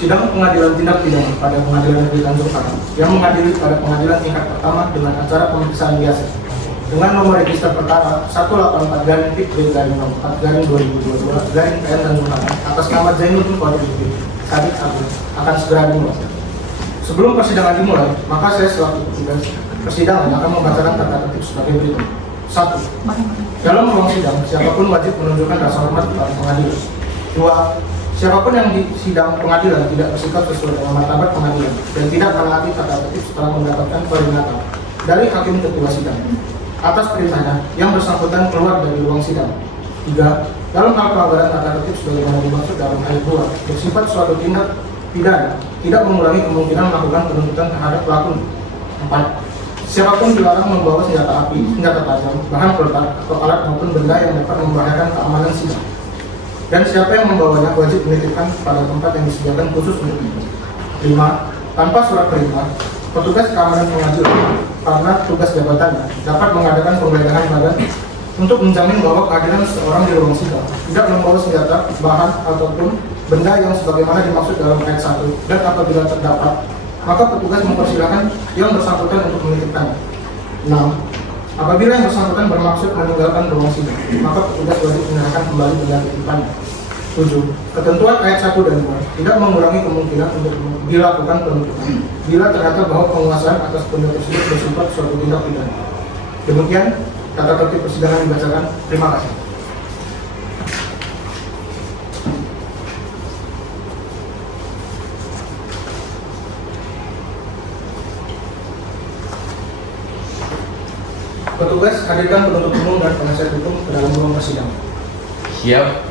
Sidang Pengadilan Tindak Pidana pada Pengadilan Negeri Tanjung Karang yang mengadili pada pengadilan tingkat pertama dengan acara pemeriksaan biasa dengan nomor register perkara 184-4-4-2022-PN Tanjung Karang atas nama Zainuddin Qadirudin Saddiq Agung akan segera dimulai. Sebelum persidangan dimulai, maka saya selaku petugas persidangan akan membacakan tata tertib sebagai berikut. 1. Dalam ruang sidang, siapapun wajib menunjukkan rasa hormat kepada pengadilan. 2. Siapapun yang di sidang pengadilan tidak bersikap sesuai dengan martabat pengadilan dan tidak menaati tata tertib setelah mendapatkan peringatan dari hakim ketua sidang atas perintahnya yang bersangkutan keluar dari ruang sidang. 3. Dalam hal pelanggaran tata tertib sebagaimana dimaksud dalam ayat 2 bersifat suatu tindak pidana tidak mengurangi kemungkinan melakukan penuntutan terhadap pelaku. 4. Siapapun dilarang membawa senjata api, senjata tajam, bahan peledak atau alat maupun benda yang dapat membahayakan keamanan sidang. Dan siapa yang membawanya wajib menitipkan pada tempat yang disediakan khusus untuk itu. 5. Tanpa surat perintah, petugas keamanan pengadilan karena tugas jabatannya dapat mengadakan penggeledahan badan untuk menjamin bahwa kehadiran seseorang di ruang sidang tidak membawa senjata, bahan ataupun benda yang sebagaimana dimaksud dalam ayat 1 dan apabila terdapat, maka petugas mempersilahkan yang bersangkutan untuk menitipkannya. 6. Apabila yang bersangkutan bermaksud meninggalkan ruang sidang, maka petugas wajib menyerahkan kembali benda titipannya. 7. Ketentuan ayat 1 dan 2 tidak mengurangi kemungkinan untuk dilakukan penuntutan bila ternyata bahwa penguasaan atas benda tersebut bersifat suatu tindak pidana. Demikian tata tertib persidangan dibacakan. Terima kasih. Petugas, hadirkan penuntut umum dan penasihat hukum ke dalam ruang persidangan. Siap.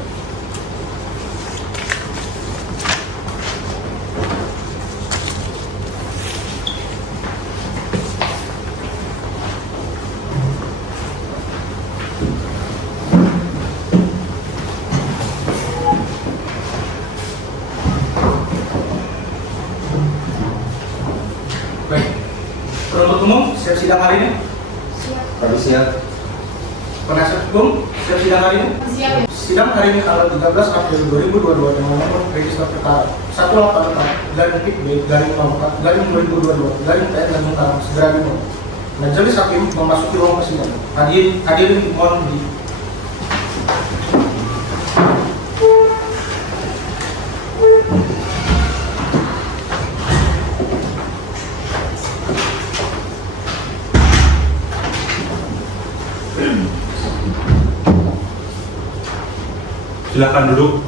Baik, penuntut umum siap sidang hari ini? Tadi siap. Penasihat hukum siap sidang hari ini? Siap ya. Sidang hari ini tanggal 13 April 2022 dengan nomor register perkara 184-4-2022-PN Tanjung Karang segera dimulai. Majelis hakim memasuki ruang persidangan. Hadirin mohon di silakan duduk.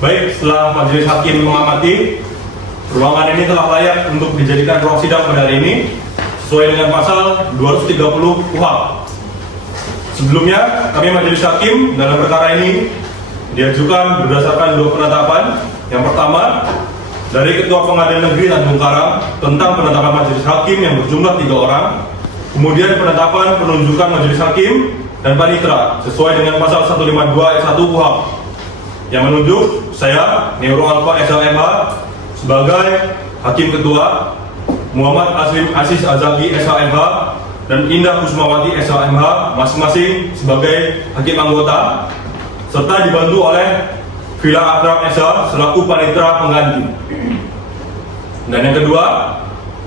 Baik, setelah majelis hakim mengamati, ruangan ini telah layak untuk dijadikan ruang sidang pada hari ini sesuai dengan pasal 230 KUHP. Sebelumnya, kami majelis hakim dalam perkara ini diajukan berdasarkan dua penetapan. Yang pertama, dari Ketua Pengadilan Negeri Tanjung Karang tentang penetapan majelis hakim yang berjumlah 3 orang. Kemudian penetapan penunjukan majelis hakim dan panitera sesuai dengan pasal 152 ayat 1 KUHP yang menunjuk saya Nero Alfa SLMH sebagai hakim ketua, Muhammad Aslim Aziz Azaki SLMH dan Indah Kusmawati SLMH masing-masing sebagai hakim anggota, serta dibantu oleh Vila Akrab SH selaku panitera pengganti. Dan yang kedua,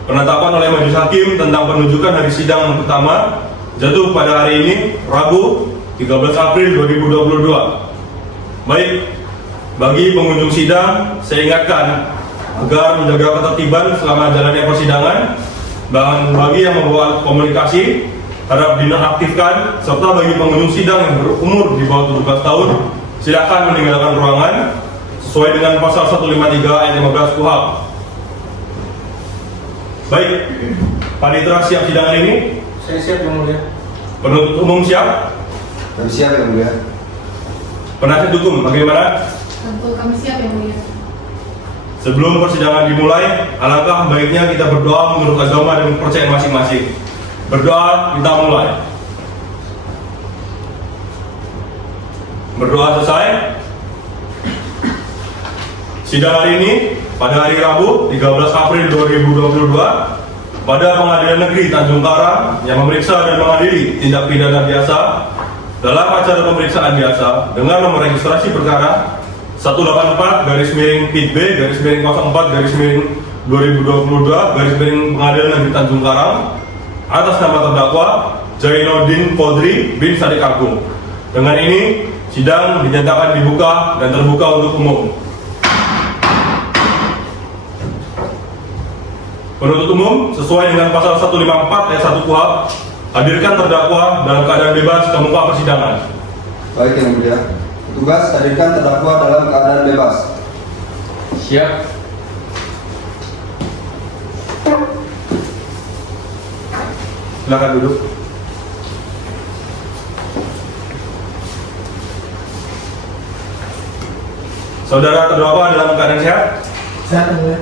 penetapan oleh majelis hakim tentang penunjukan hari sidang yang pertama jatuh pada hari ini, Rabu 13 April 2022. Baik, bagi pengunjung sidang, saya ingatkan agar menjaga ketertiban selama jalannya persidangan. Dan bagi yang membawa komunikasi, harap dinonaktifkan. Serta bagi pengunjung sidang yang berumur di bawah 17 tahun, silakan meninggalkan ruangan sesuai dengan pasal 153 ayat 15 KUHP. Baik, panitera siap sidang hari ini? saya siap yang mulia. Penuntut umum siap? Kami siap yang mulia. Penasihat hukum bagaimana? Tentu kami siap ya mulia. Sebelum persidangan dimulai, alangkah baiknya kita berdoa menurut agama dan kepercayaan masing-masing. Berdoa, kita mulai. Berdoa selesai. Sidang hari ini pada hari Rabu 13 April 2022 pada Pengadilan Negeri Tanjung Karang yang memeriksa dan mengadili tindak pidana biasa dalam acara pemeriksaan biasa dengan nomor registrasi perkara 184-04-04-2022 Pengadilan Negeri Tanjung Karang atas nama terdakwa Zainuddin Qadri bin Shadiq Agung. Dengan ini sidang dinyatakan dibuka dan terbuka untuk umum. Penuntut umum sesuai dengan pasal 154 ayat 1 KUHP hadirkan terdakwa dalam keadaan bebas ke muka persidangan. Baik yang mulia. Petugas hadirkan terdakwa dalam keadaan bebas. Siap. Silakan duduk. Saudara terdakwa dalam keadaan sehat? Sehat yang mulia.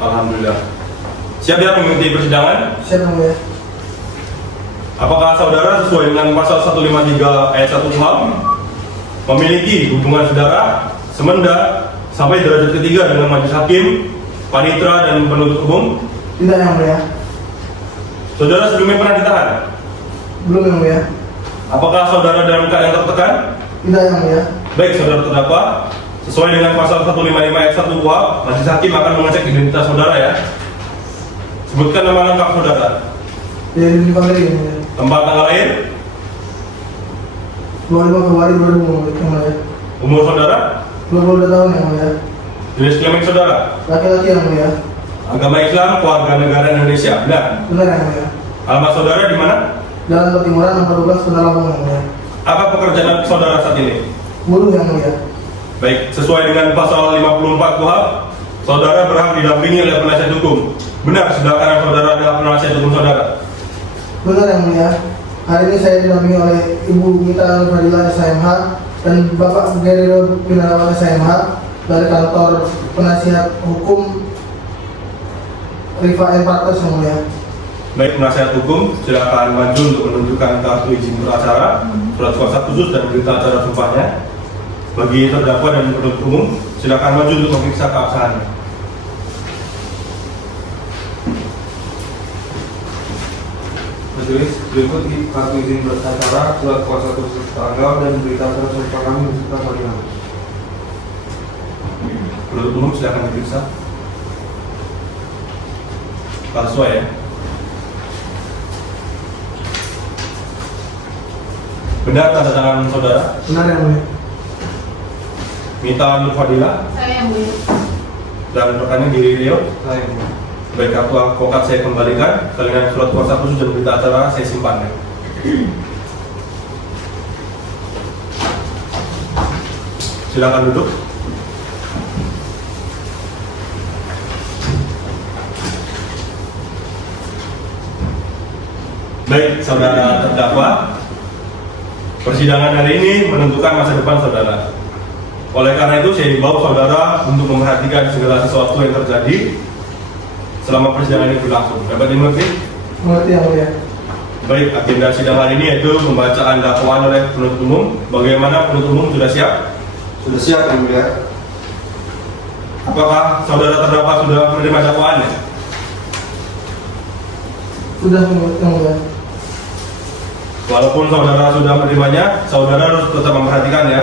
Alhamdulillah. Siap ya mengikuti persidangan? Siap yang mulia. Apakah saudara sesuai dengan pasal 153 ayat 1 KUHP memiliki hubungan saudara, semenda, sampai derajat ketiga dengan majelis hakim, panitera, dan penuntut umum? Tidak yang mulia. Saudara sebelumnya pernah ditahan? Belum yang mulia. Apakah saudara dalam keadaan tertekan? Tidak yang mulia. Baik, saudara terdakwa, sesuai dengan pasal 155 ayat 1 KUHP, majelis hakim akan mengecek identitas saudara ya. Sebutkan nama lengkap saudara. Jadi dipanggil yang mulia. Tempat tanggal lahir, 25 Februari 2020 yang mulia. umur saudara, 22 tahun yang mulia. jenis kelamin saudara, Laki-laki yang mulia. agama Islam, keluarga negara Indonesia. Benar. Benar yang mulia. Alamat saudara di mana? Jalan Pertimuran nomor 12 Kota Lampung yang mulia. Apa pekerjaan saudara saat ini? Buruh yang mulia. Baik, sesuai dengan pasal 54 KUHP, saudara berhak didampingi oleh penasihat hukum. Benar, sedangkan saudara adalah penasihat hukum saudara. Benar yang mulia. Hari ini saya didampingi oleh Ibu Mita Fadila SHMH dan Bapak Geriro Pinarawan SHMH dari kantor penasihat hukum Rifa N. Partners yang mulia. Baik, penasihat hukum, silakan maju untuk menunjukkan kartu izin beracara, surat kuasa khusus dan berita acara sumpahnya. Bagi terdakwa dan penuntut umum, silakan maju untuk memeriksa keabsahannya. Majelis, berikut kartu izin beracara, surat kuasa khusus tanggal, dan berita acara sumpah kami beserta salinan. Penuntut umum silakan diperiksa. Sesuai ya. Benar tanda tangan saudara? Benar yang mulia. Mita Nur Fadila Saya yang mulia. dan rekannya Giri Rio. Saya yang mulia. Baik, kartu advokat saya kembalikan, salinan surat kuasa khusus dan berita acara saya simpan ya. Silakan duduk. Baik, saudara terdakwa, persidangan hari ini menentukan masa depan saudara. Oleh karena itu, saya himbau saudara untuk memperhatikan segala sesuatu yang terjadi selama persidangan ini berlangsung. Dapat dimengerti? Mengerti yang mulia. Baik, agenda sidang hari ini yaitu pembacaan dakwaan oleh penuntut umum. Bagaimana penuntut umum sudah siap? Sudah siap yang mulia. Apakah saudara terdakwa sudah menerima dakwaannya? Sudah yang mulia. Walaupun saudara sudah menerimanya, saudara harus tetap memperhatikan ya.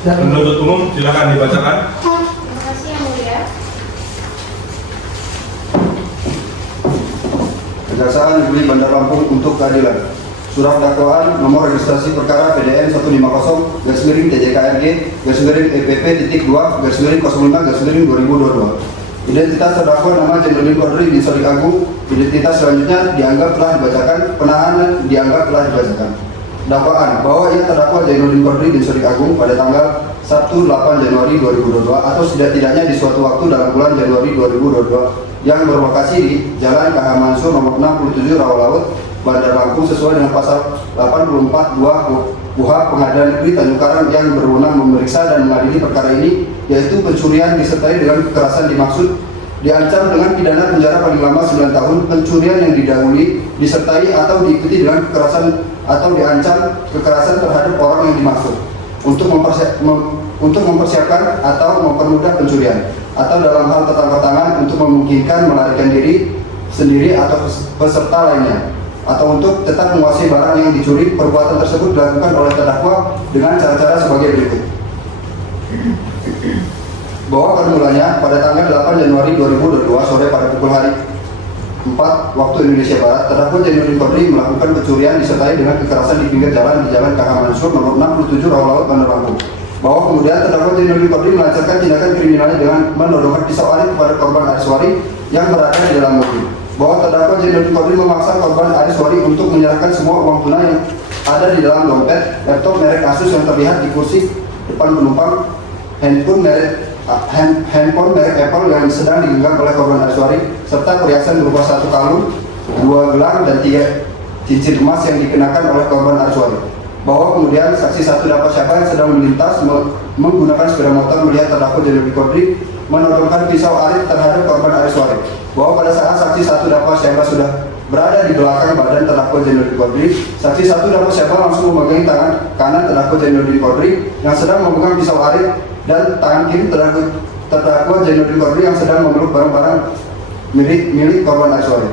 Dan Penuntut umum silakan dibacakan. Terima kasih yang mulia. Kejaksaan Negeri Bandar Lampung untuk keadilan. Surat dakwaan nomor registrasi perkara PDN 150-EPP.2-05-2022. Identitas terdakwa nama Zainuddin Qadri bin Shadiq Agung. Identitas selanjutnya dianggap telah dibacakan. Penahanan dianggap telah dibacakan. Dakwaan bahwa ia terdakwa Zainuddin Qadri bin Shadiq Agung pada tanggal 1 8 Januari 2022 atau setidak-tidaknya di suatu waktu dalam bulan Januari 2022 yang berlokasi di Jalan KH Mansur nomor 67 Rawalaut, Bandar Lampung sesuai dengan pasal 84 2 KUHP Pengadilan Negeri Tanjung Karang yang berwenang memeriksa dan mengadili perkara ini, yaitu pencurian disertai dengan kekerasan dimaksud diancam dengan pidana penjara paling lama 9 tahun, pencurian yang didahului disertai atau diikuti dengan kekerasan atau diancam kekerasan terhadap orang yang dimaksud untuk mempersiapkan atau mempermudah pencurian, atau dalam hal tertangkap tangan untuk memungkinkan melarikan diri sendiri atau peserta lainnya, atau untuk tetap menguasai barang yang dicuri. Perbuatan tersebut dilakukan oleh terdakwa dengan cara-cara sebagai berikut. Bahwa permulanya pada tanggal 8 Januari 2022 sore pada pukul hari 4 waktu Indonesia Barat, terdakwa Zainuddin Qadri melakukan pencurian disertai dengan kekerasan di pinggir jalan di Jalan KH Mansur nomor 67 Rawalaut Bandar Lampung. Bahwa kemudian terdakwa Zainuddin Qadri melancarkan tindakan kriminalnya dengan menodongkan pisau arit kepada korban Ariswari yang berada di dalam mobil. Bahwa terdakwa Zainuddin Qadri memaksa korban Ariswari untuk menyerahkan semua uang tunai yang ada di dalam dompet, laptop merek Asus yang terlihat di kursi depan penumpang, handphone merek Apple yang sedang digenggam oleh korban Ariswari, serta perhiasan berupa 1 kalung, 2 gelang, dan 3 cincin emas yang dikenakan oleh korban Ariswari. Bahwa kemudian saksi 1 dapat siapa yang sedang melintas menggunakan sepeda motor melihat terdakwa Zainuddin Qadri menodongkan pisau arit terhadap korban Ariswari. Bahwa pada saat saksi 1 dapat siapa sudah berada di belakang badan terdakwa Zainuddin Qadri, saksi 1 dapat siapa langsung memegang tangan kanan terdakwa Zainuddin Qadri yang sedang memegang pisau arit, dan tangan kiri terdakwa Zainuddin Qadri yang sedang memeluk barang-barang milik korban Ariswari.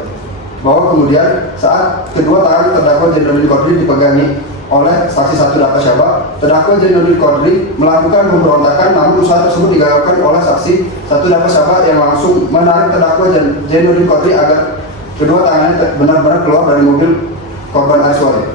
Bahwa kemudian saat kedua tangan terdakwa Zainuddin Qadri dipegangi oleh saksi 1 dapat siapa, terdakwa Zainuddin Qadri melakukan pemberontakan, namun usaha tersebut digagalkan oleh saksi 1 dapat siapa yang langsung menarik terdakwa Zainuddin Qadri agar kedua tangannya benar-benar keluar dari mobil korban Ariswari.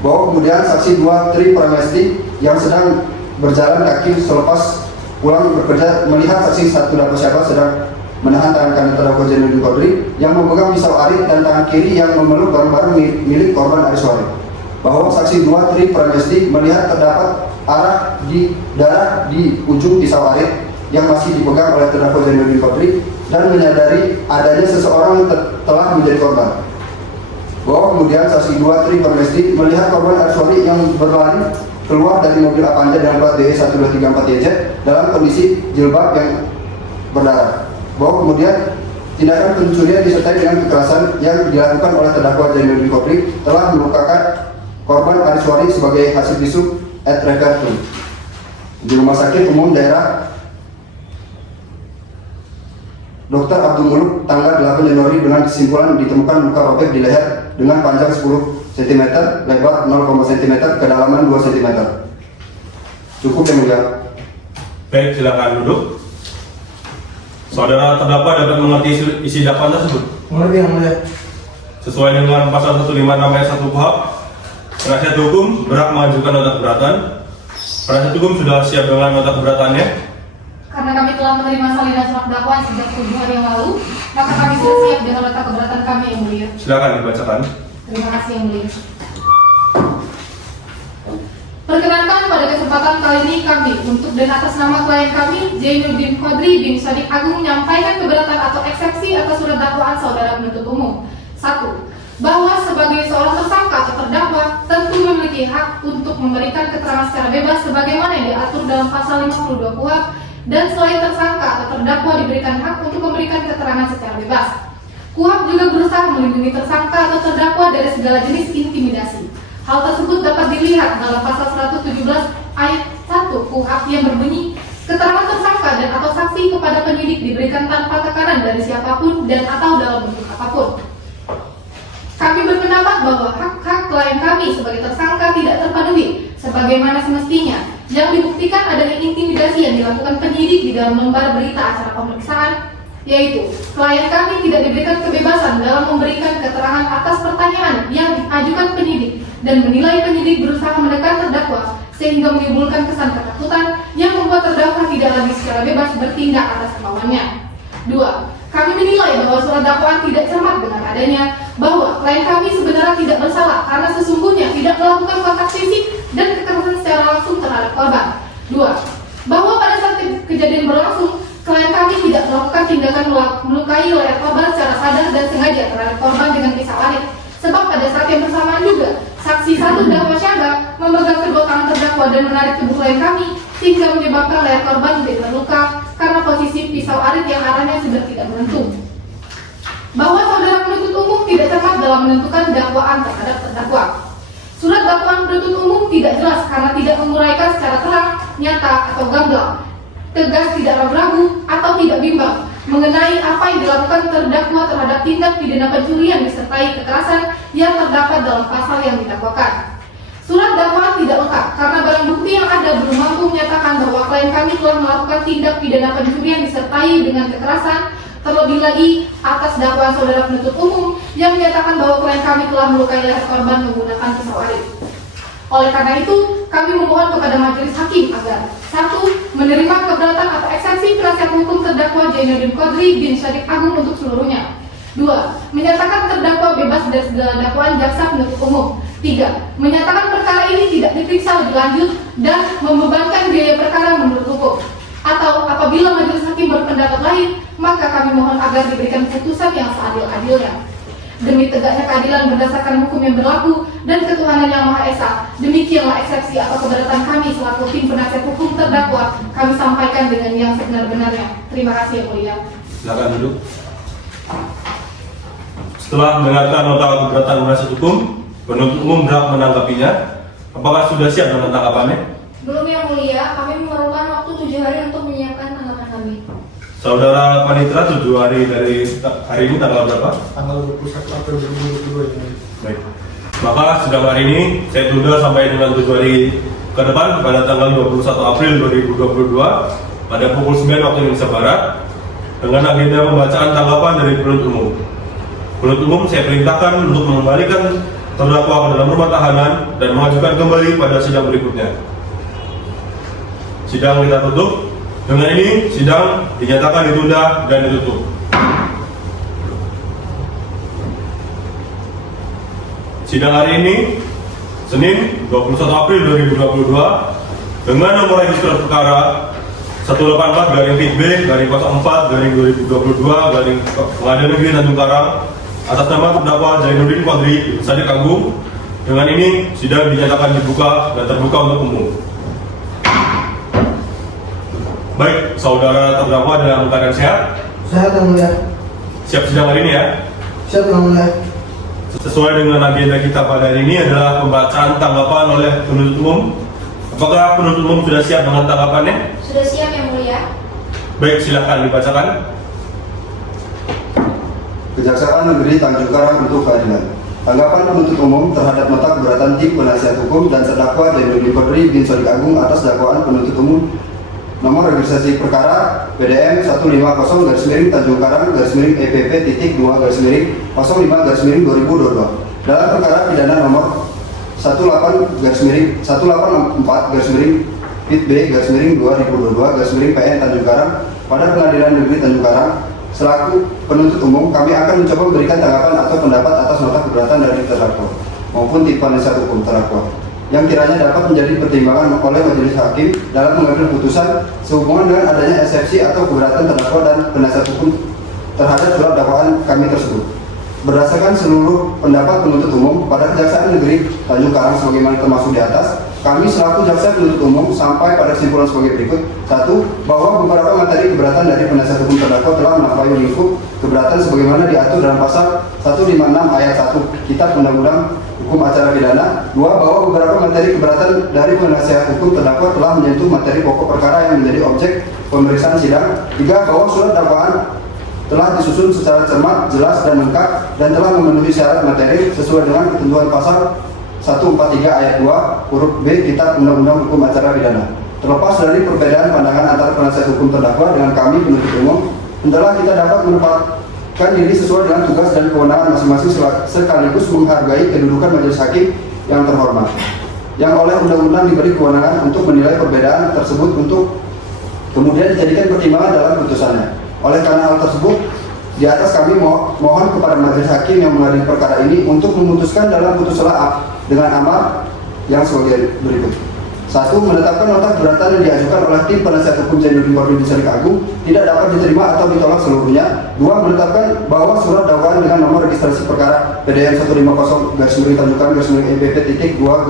Bahwa kemudian saksi 2 Tri Pramesti yang sedang berjalan kaki selepas pulang bekerja melihat saksi 1 dapat siapa sedang menahan tangan kanan terdakwa Zainuddin Qadri yang memegang pisau arit dan tangan kiri yang memeluk barang-barang milik korban Ariswari. Bahwa saksi 2 Tri Pramesti melihat terdapat darah di ujung pisau arit yang masih dipegang oleh terdakwa Zainuddin Qadri dan menyadari adanya seseorang yang telah menjadi korban. Bahwa kemudian saksi 2 Tri Pramesti melihat korban Ariswari yang berlari keluar dari mobil Avanza dengan plat DE 1234YZ dalam kondisi jilbab yang berdarah. Bahwa kemudian tindakan pencurian disertai dengan kekerasan yang dilakukan oleh terdakwa Zainuddin Qadri telah melukakan korban Ariswari sebagai hasil visum et repertum di Rumah Sakit Umum Daerah Dr. Abdul Muluk tanggal 8 Januari dengan kesimpulan ditemukan luka robek di leher dengan panjang 10 cm, lebar 0, cm, kedalaman 2 cm. Cukup yang mulia. Baik, silakan duduk. Saudara terdakwa dapat mengerti isi dakwaan tersebut? Mengerti yang mulia. Sesuai dengan pasal 156 ayat 1 KUHP, penasihat hukum berhak mengajukan nota keberatan. Penasihat hukum sudah siap dengan nota keberatannya? Karena kami telah menerima salinan surat dakwaan sejak 7 hari yang lalu, maka kami sudah siap dengan nota keberatan kami yang mulia. Silakan dibacakan. Terima kasih yang mulia. Perkenankan pada kesempatan kali ini kami untuk dan atas nama klien kami Zainuddin Qadri bin Shadiq Agung menyampaikan keberatan atau eksepsi atas surat dakwaan saudara penuntut umum. 1. Bahwa sebagai seorang tersangka atau terdakwa tentu memiliki hak untuk memberikan keterangan secara bebas sebagaimana yang diatur dalam pasal 52 KUHP, dan selain tersangka atau terdakwa diberikan hak untuk memberikan keterangan secara bebas. KUHP juga berusaha melindungi tersangka atau terdakwa dari segala jenis intimidasi. Hal tersebut dapat dilihat dalam pasal 117 ayat 1 KUHP yang berbunyi, keterangan tersangka dan atau saksi kepada penyidik diberikan tanpa tekanan dari siapapun dan atau dalam bentuk apapun. Kami berpendapat bahwa hak-hak klien kami sebagai tersangka tidak terpenuhi sebagaimana semestinya, yang dibuktikan adanya intimidasi yang dilakukan penyidik di dalam lembar berita acara pemeriksaan, yaitu klien kami tidak diberikan kebebasan dalam memberikan keterangan atas pertanyaan yang diajukan penyidik dan menilai penyidik berusaha menekan terdakwa sehingga menimbulkan kesan ketakutan yang membuat terdakwa tidak lagi secara bebas bertindak atas kemauannya. 2. Kami menilai bahwa surat dakwaan tidak cermat dengan adanya bahwa klien kami sebenarnya tidak bersalah karena sesungguhnya tidak melakukan kontak fisik dan kekerasan secara langsung terhadap korban. 2. Bahwa pada saat kejadian berlangsung, klien kami tidak melakukan tindakan melukai leher korban secara sadar dan sengaja terhadap korban dengan pisau arit. Sebab pada saat yang bersamaan juga, saksi 1 dakwa Syahda memegang kedua tangan terdakwa dan menarik tubuh klien kami sehingga menyebabkan leher korban menjadi terluka karena posisi pisau arit yang arahnya sudah tidak menentu. Bahwa saudara penuntut umum tidak tepat dalam menentukan dakwaan terhadap terdakwa. Surat dakwaan penuntut umum tidak jelas karena tidak menguraikan secara terang, nyata, atau gamblang, tegas, tidak ragu-ragu, atau tidak bimbang, mengenai apa yang dilakukan terdakwa terhadap tindak pidana pencurian disertai kekerasan yang terdapat dalam pasal yang didakwakan. Surat dakwaan tidak lengkap karena barang bukti yang ada belum mampu menyatakan bahwa klien kami telah melakukan tindak pidana pencurian disertai dengan kekerasan. Terlebih lagi atas dakwaan saudara penuntut umum yang menyatakan bahwa klien kami telah melukai leher korban menggunakan pisau arit. Oleh karena itu, kami memohon kepada majelis hakim agar 1. Menerima keberatan atau eksepsi penasihat hukum terdakwa Zainuddin Qadri bin Sadiq Agung untuk seluruhnya. 2. Menyatakan terdakwa bebas dari segala dakwaan jaksa penuntut umum. 3. Menyatakan perkara ini tidak diperiksa lebih lanjut dan membebankan biaya perkara menurut hukum. Atau apabila majelis hakim berpendapat lain, maka kami mohon agar diberikan putusan yang seadil-adilnya. Demi tegaknya keadilan berdasarkan hukum yang berlaku dan ketuhanan yang Maha Esa, demikianlah eksepsi atau keberatan kami selaku tim penasihat hukum terdakwa kami sampaikan dengan yang sebenar-benarnya. Terima kasih yang mulia. Silakan duduk. Setelah mendengarkan nota keberatan penasihat hukum, penuntut umum berhak menanggapinya. Apakah sudah siap dengan tanggapannya? Belum yang mulia, kami memerlukan waktu 7 hari untuk menyiapkan tanggapan kami. Saudara Panitra 7 hari dari hari ini tanggal berapa? Tanggal 21 April 2022 ini. Baik. Maka sidang hari ini saya tunda sampai dengan 7 hari ke depan pada tanggal 21 April 2022 pada pukul 9 waktu Indonesia Barat dengan agenda pembacaan tanggapan dari penuntut umum. Penuntut umum saya perintahkan untuk mengembalikan terdakwa ke dalam rumah tahanan dan mengajukan kembali pada sidang berikutnya. Sidang kita tutup. Dengan ini, sidang dinyatakan ditunda dan ditutup. Sidang hari ini, Senin 21 April 2022, dengan nomor register perkara 184-B-04-2022 Pengadilan Negeri Tanjung Karang atas nama terdakwa Zainuddin Qadri bin Sadiq Agung. Dengan ini, sidang dinyatakan dibuka dan terbuka untuk umum. Baik, saudara terdakwa dalam keadaan sehat? Sehat yang mulia. Siap sidang hari ini ya? Siap yang mulia. Sesuai dengan agenda kita pada hari ini adalah pembacaan tanggapan oleh penuntut umum. Apakah penuntut umum sudah siap dengan tanggapannya? Sudah siap yang mulia. Baik, silakan dibacakan. Kejaksaan Negeri Tanjung Karang untuk keadilan. Tanggapan penuntut umum terhadap nota keberatan tim penasihat hukum dan terdakwa Zainuddin Qadri bin Sadiq Agung atas dakwaan penuntut umum nomor registrasi perkara PDM 150 Tanjung Karang EPP titik 2 05 2022 dalam perkara pidana nomor 18 184 PIT B 2022 PN Tanjung Karang pada Pengadilan Negeri Tanjung Karang. Selaku penuntut umum, kami akan mencoba memberikan tanggapan atau pendapat atas nota keberatan dari terdakwa maupun tim penasihat hukum terdakwa yang kiranya dapat menjadi pertimbangan oleh majelis hakim dalam mengambil putusan sehubungan dengan adanya eksepsi atau keberatan terdakwa dan penasihat hukum terhadap surat dakwaan kami tersebut. Berdasarkan seluruh pendapat penuntut umum pada Kejaksaan Negeri Tanjung Karang sebagaimana termasuk di atas, kami selaku jaksa penuntut umum sampai pada kesimpulan sebagai berikut. 1. Bahwa beberapa materi keberatan dari penasihat hukum terdakwa telah melampaui lingkup keberatan sebagaimana diatur dalam pasal 156 ayat 1 Kitab Undang-Undang Hukum Acara Pidana. 2. Bahwa beberapa materi keberatan dari penasihat hukum terdakwa telah menyentuh materi pokok perkara yang menjadi objek pemeriksaan sidang. 3. Bahwa surat dakwaan telah disusun secara cermat, jelas, dan lengkap dan telah memenuhi syarat materi sesuai dengan ketentuan pasal 143 ayat 2 huruf B Kitab Undang-Undang Hukum Acara Pidana. Terlepas dari perbedaan pandangan antara penasihat hukum terdakwa dengan kami penuntut umum, hendaklah kita dapat menempatkan diri sesuai dengan tugas dan kewenangan masing-masing sekaligus menghargai kedudukan majelis hakim yang terhormat, yang oleh undang-undang diberi kewenangan untuk menilai perbedaan tersebut untuk kemudian dijadikan pertimbangan dalam putusannya. Oleh karena hal tersebut, di atas kami mohon kepada majelis hakim yang mengadili perkara ini untuk memutuskan dalam putusan dengan amar yang sebagai berikut. 1. Menetapkan nota keberatan yang diajukan oleh tim penasihat hukum Zainuddin Qadri bin Sadiq Agung tidak dapat diterima atau ditolak seluruhnya. 2. Menetapkan bahwa surat dakwaan dengan nomor registrasi perkara PDM 150 Tanjung Karang EPP titik 2 05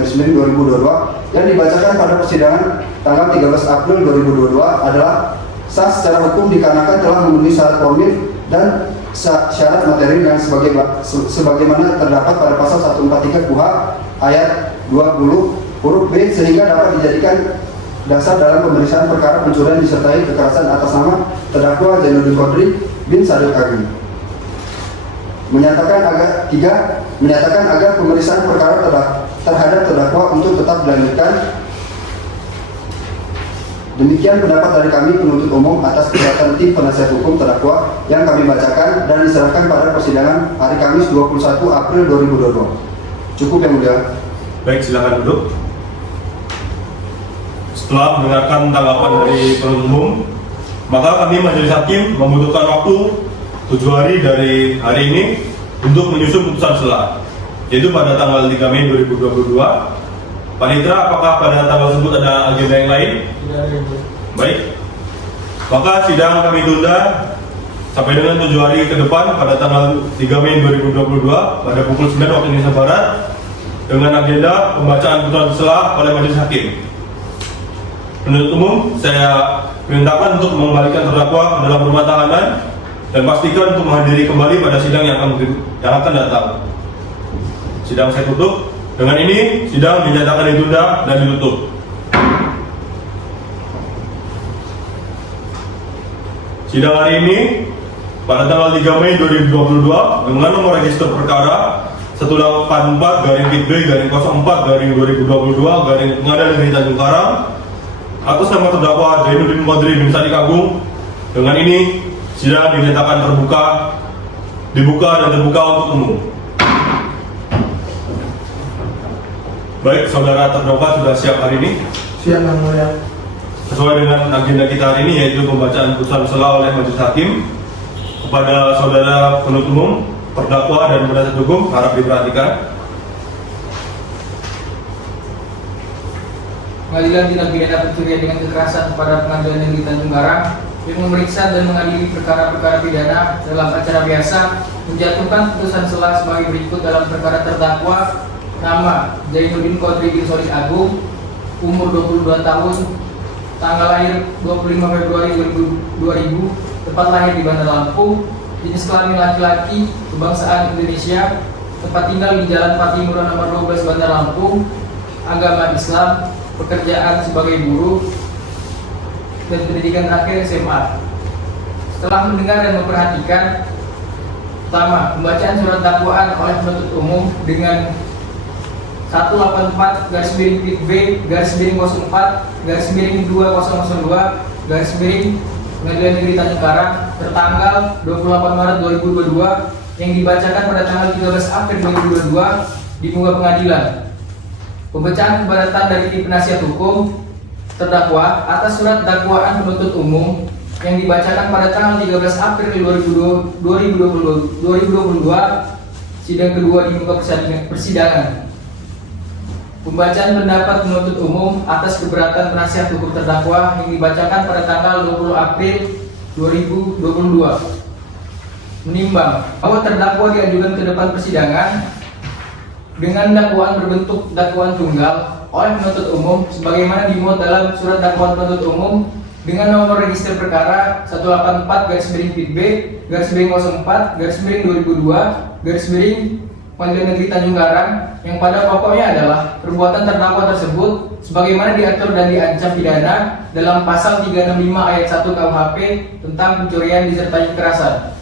2022 yang dibacakan pada persidangan tanggal 13 April 2022 adalah sah secara hukum dikarenakan telah memenuhi syarat formil dan syarat materi yang sebagaimana terdapat pada pasal 143 KUH ayat 20 huruf B sehingga dapat dasar dalam pemeriksaan perkara pencurian disertai kekerasan atas nama terdakwa Zainuddin Qadri bin Sadiq Agung. Menyatakan agar pemeriksaan perkara terhadap terdakwa untuk tetap dilanjutkan. Demikian pendapat dari kami penuntut umum atas keberatan tim penasihat hukum terdakwa yang kami bacakan dan diserahkan pada persidangan hari Kamis 21 April 2022. Cukup yang mulia. Baik, silakan duduk. Setelah mendengarkan tanggapan dari penuntut umum, maka kami majelis hakim membutuhkan waktu 7 hari dari hari ini untuk menyusun putusan sela, yaitu pada tanggal 3 Mei 2022. Panitra, apakah pada tanggal tersebut ada agenda yang lain? Tidak ada yang boleh. Baik, maka sidang kami tunda sampai dengan 7 hari ke depan pada tanggal 3 Mei 2022 pada pukul 9 waktu Indonesia Barat dengan agenda pembacaan putusan sela oleh majelis hakim. Penuntut umum, saya perintahkan untuk mengembalikan terdakwa ke dalam rumah tahanan dan pastikan untuk menghadiri kembali pada sidang yang akan datang. Sidang saya tutup. Dengan ini, sidang dinyatakan ditunda dan ditutup. Sidang hari ini pada tanggal 3 Mei 2022 dengan nomor register perkara 184-B-04-2022 Pengadilan Negeri Tanjung Karang atas nama terdakwa Zainuddin Qadri bin Sadiq Agung. Dengan ini, sidang dinyatakan dibuka dan terbuka untuk umum. Baik, saudara terdakwa sudah siap hari ini? Siap yang mulia. Sesuai dengan agenda kita hari ini, yaitu pembacaan putusan sela oleh majelis hakim kepada saudara penuntut umum, terdakwa dan penasihat hukum harap diperhatikan. Pengadilan Tindak Pidana Pencurian dengan Kekerasan kepada Pengadilan Negeri Tanjung Karang yang memeriksa dan mengadili perkara-perkara pidana dalam acara biasa menjatuhkan putusan sela sebagai berikut dalam perkara terdakwa nama Zainuddin Qadri bin Sadiq Agung, umur 22 tahun, tanggal lahir 25 Februari 2000, tempat lahir di Bandar Lampung, jenis kelamin laki-laki, kebangsaan Indonesia, tempat tinggal di Jalan Patimura nomor 12 Bandar Lampung, agama Islam, pekerjaan sebagai buruh, dan pendidikan terakhir SMA. Setelah mendengar dan memperhatikan, pertama, pembacaan surat dakwaan oleh penuntut umum dengan 184-B/04/2002 Pengadilan Negeri Tanjung Karang tertanggal 28 Maret 2022 yang dibacakan pada tanggal 13 April 2022 di muka pengadilan. Pembacaan keberatan dari tim penasihat hukum terdakwa atas surat dakwaan penuntut umum yang dibacakan pada tanggal 13 April 2022 sidang kedua di muka persidangan. Pembacaan pendapat penuntut umum atas keberatan penasihat hukum terdakwa yang dibacakan pada tanggal 20 April 2022. Menimbang bahwa terdakwa diajukan ke depan persidangan dengan dakwaan berbentuk dakwaan tunggal oleh penuntut umum sebagaimana dimuat dalam surat dakwaan penuntut umum dengan nomor register perkara 184-B/04/2002 Pengadilan Negeri Tanjung Karang yang pada pokoknya adalah perbuatan terdakwa tersebut sebagaimana diatur dan diancam pidana dalam pasal 365 ayat 1 KUHP tentang pencurian disertai kekerasan.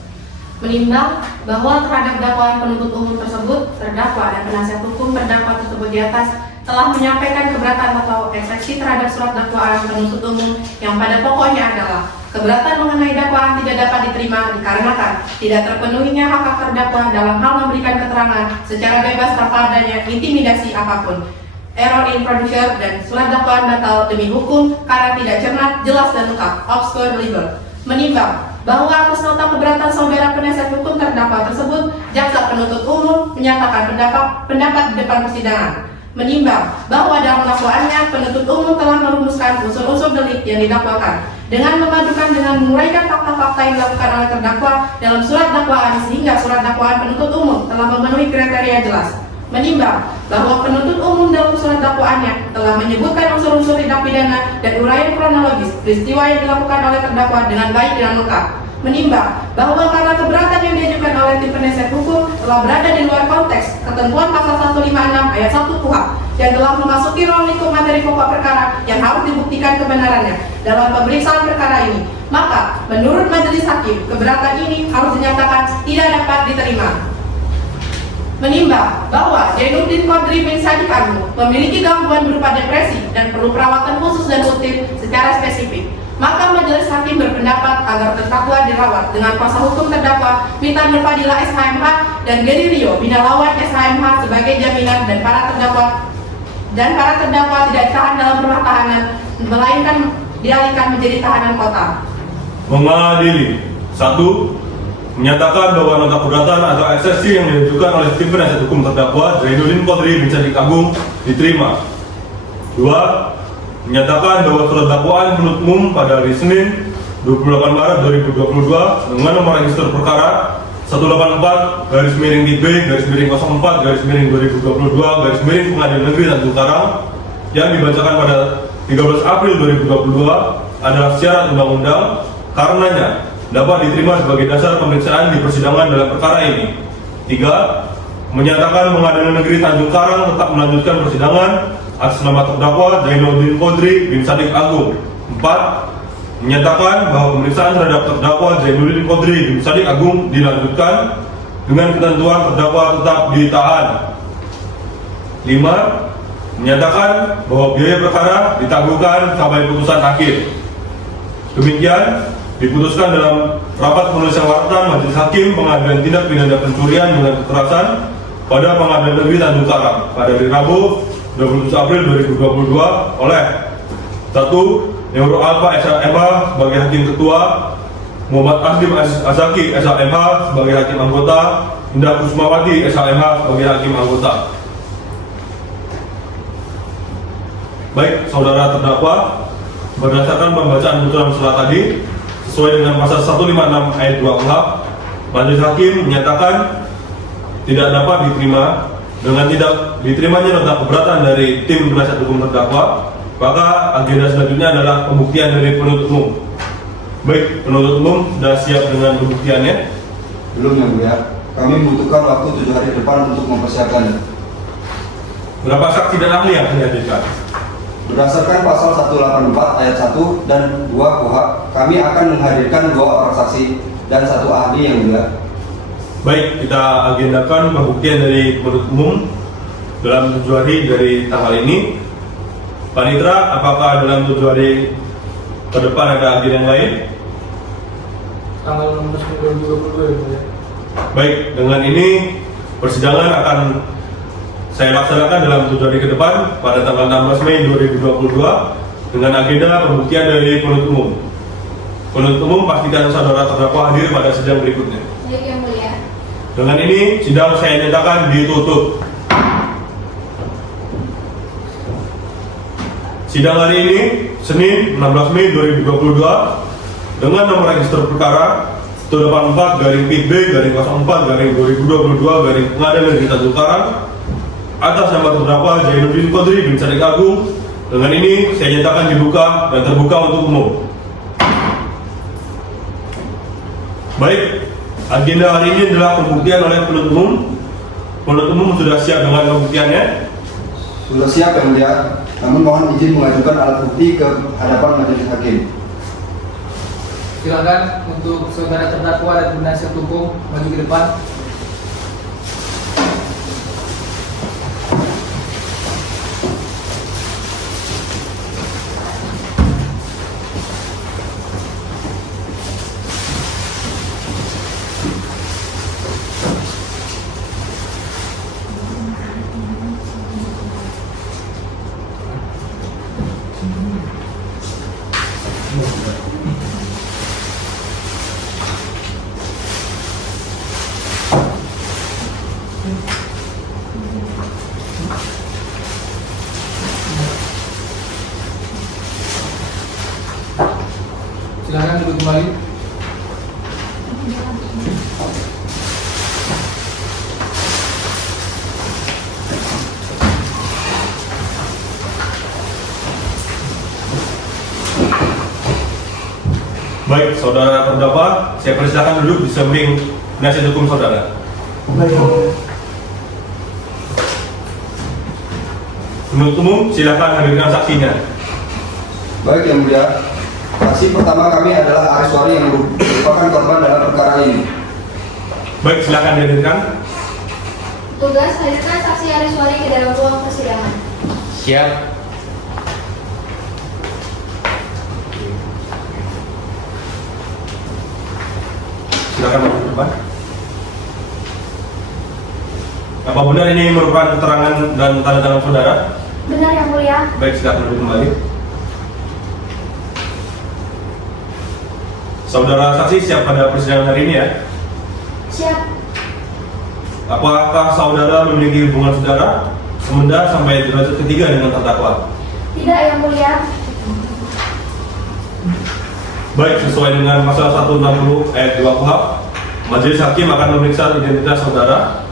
Menimbang bahwa terhadap dakwaan penuntut umum tersebut, terdakwa dan penasihat hukum terdakwa tersebut di atas telah menyampaikan keberatan atau eksepsi terhadap surat dakwaan penuntut umum yang pada pokoknya adalah keberatan mengenai dakwaan tidak dapat diterima dikarenakan tidak terpenuhinya hak terdakwa dalam hal memberikan keterangan secara bebas tanpa adanya intimidasi apapun, error in producer, dan surat dakwaan batal demi hukum karena tidak cermat, jelas dan lengkap, obscure legal. Menimbang bahwa atas nota keberatan saudara penasihat hukum terdakwa tersebut, jaksa penuntut umum menyatakan pendapat di depan persidangan. Menimbang bahwa dalam dakwaannya penuntut umum telah merumuskan unsur-unsur delik yang didakwakan dengan memadukan dengan menguraikan fakta-fakta yang dilakukan oleh terdakwa dalam surat dakwaan sehingga surat dakwaan penuntut umum telah memenuhi kriteria jelas. Menimbang bahwa penuntut umum dalam surat dakwaannya telah menyebutkan unsur-unsur tindak pidana dan uraian kronologis peristiwa yang dilakukan oleh terdakwa dengan baik dan lengkap. Menimbang bahwa karena keberatan yang diajukan oleh tim penasihat hukum telah berada di luar konteks ketentuan pasal 156 ayat 1 KUHP yang telah memasuki ruang lingkup materi pokok perkara yang harus dibuktikan kebenarannya dalam pemeriksaan perkara ini. Maka, menurut majelis hakim, keberatan ini harus dinyatakan tidak dapat diterima. Menimbang bahwa Jainuddin Qadri bin Sadik Agung memiliki gangguan berupa depresi dan perlu perawatan khusus dan rutin secara spesifik, maka majelis hakim berpendapat agar terdakwa dirawat dengan kuasa hukum terdakwa Mita Nurfadila SHMH dan Geri Rio Binalawan SHMH sebagai jaminan, dan para terdakwa tidak ditahan dalam rumah tahanan, melainkan dialihkan menjadi tahanan kota. Mengadili. 1. Menyatakan bahwa nota keberatan atau eksepsi yang diajukan oleh tim penasihat hukum terdakwa Jainuddin Qadri bin Sadik Agung diterima. 2. Menyatakan bahwa surat dakwaan penuntut umum pada hari Senin 28 Maret 2022 dengan nomor register perkara 184/B/04/2022 Pengadilan Negeri Tanjung Karang yang dibacakan pada 13 April 2022 adalah syarat undang-undang, karenanya dapat diterima sebagai dasar pemeriksaan di persidangan dalam perkara ini. 3. Menyatakan Pengadilan Negeri Tanjung Karang tetap melanjutkan persidangan atas nama terdakwa Jainuddin Qadri bin Sadik Agung. 4. Menyatakan bahwa pemeriksaan terhadap terdakwa Jainuddin Qadri bin Sadik Agung dilanjutkan dengan ketentuan terdakwa tetap ditahan. 5. Menyatakan bahwa biaya perkara ditangguhkan sampai putusan akhir. Demikian diputuskan dalam rapat pemusyawaratan Majelis Hakim Pengadilan Tindak Pidana Pencurian dengan Kekerasan pada Pengadilan Negeri Tanjung Karang pada hari Rabu 27 April 2022 oleh 1. Nurul Alfa SHMH sebagai Hakim Ketua, Muhammad Aslim Azaki SHMH sebagai Hakim Anggota, Indah Kusmawati SHMH sebagai Hakim Anggota. Baik, saudara terdakwa, berdasarkan pembacaan putusan setelah tadi, sesuai dengan pasal 156 ayat 2 KUHP, Majelis Hakim menyatakan tidak dapat diterima. Dengan tidak diterimanya nota keberatan dari tim penasihat hukum terdakwa, maka agenda selanjutnya adalah pembuktian dari penuntut umum. Baik, penuntut umum sudah siap dengan pembuktiannya? Belum yang mulia, kami membutuhkan waktu 7 hari depan untuk mempersiapkannya. Berapa saksi dan ahli yang dihadirkan? Berdasarkan pasal 184 ayat 1 dan 2 KUHP, kami akan menghadirkan 2 orang saksi dan 1 ahli yang mulia. Baik, kita agendakan pembuktian dari penuntut umum dalam 7 hari dari tanggal ini. Panitra, apakah dalam 7 hari ke depan ada agenda yang lain? Tanggal 16 Mei 2022 ya. Baik, dengan ini persidangan akan saya laksanakan dalam 7 hari ke depan pada tanggal 16 Mei 2022 dengan agenda pembuktian dari penuntut umum. Penuntut umum pastikan saudara terdakwa hadir pada sidang berikutnya. Ya, yang mulia. Dengan ini sidang saya nyatakan ditutup. Sidang hari ini Senin 16 Mei 2022 dengan nomor register perkara 184/B/04/2022 Pengadilan Negeri Tanjung Karang atas nama terdakwa Jainuddin Qadri bin Sadik Agung. Dengan ini saya nyatakan dibuka dan terbuka untuk umum. Baik, agenda hari ini adalah pembuktian oleh penuntut umum. Penuntut umum sudah siap dengan pembuktiannya? Sudah siap yang mulia, namun mohon izin mengajukan alat bukti ke hadapan majelis hakim. Silakan untuk saudara terdakwa dan penasihat hukum maju ke depan. Silakan duduk kembali. Baik, saudara terdakwa, saya persilakan duduk di samping penasihat hukum saudara. Baik. Penuntut umum silakan hadirkan saksinya. Baik yang mulia, saksi pertama kami adalah Ariswari yang merupakan korban dalam perkara ini. Baik, silakan dihadirkan. Tugas hadirkan saksi Ariswari ke dalam ruang persidangan. Siap. Silakan maju ke depan. Apa benar ini merupakan keterangan dan tanda tangan saudara? Benar yang mulia. Baik, silakan duduk kembali. Saudara saksi siap pada persidangan hari ini ya? Siap. Apakah saudara memiliki hubungan saudara semenda sampai derajat ketiga dengan terdakwa? Tidak yang mulia. Baik, sesuai dengan pasal 160 ayat 2 KUHP, majelis hakim akan memeriksa identitas saudara.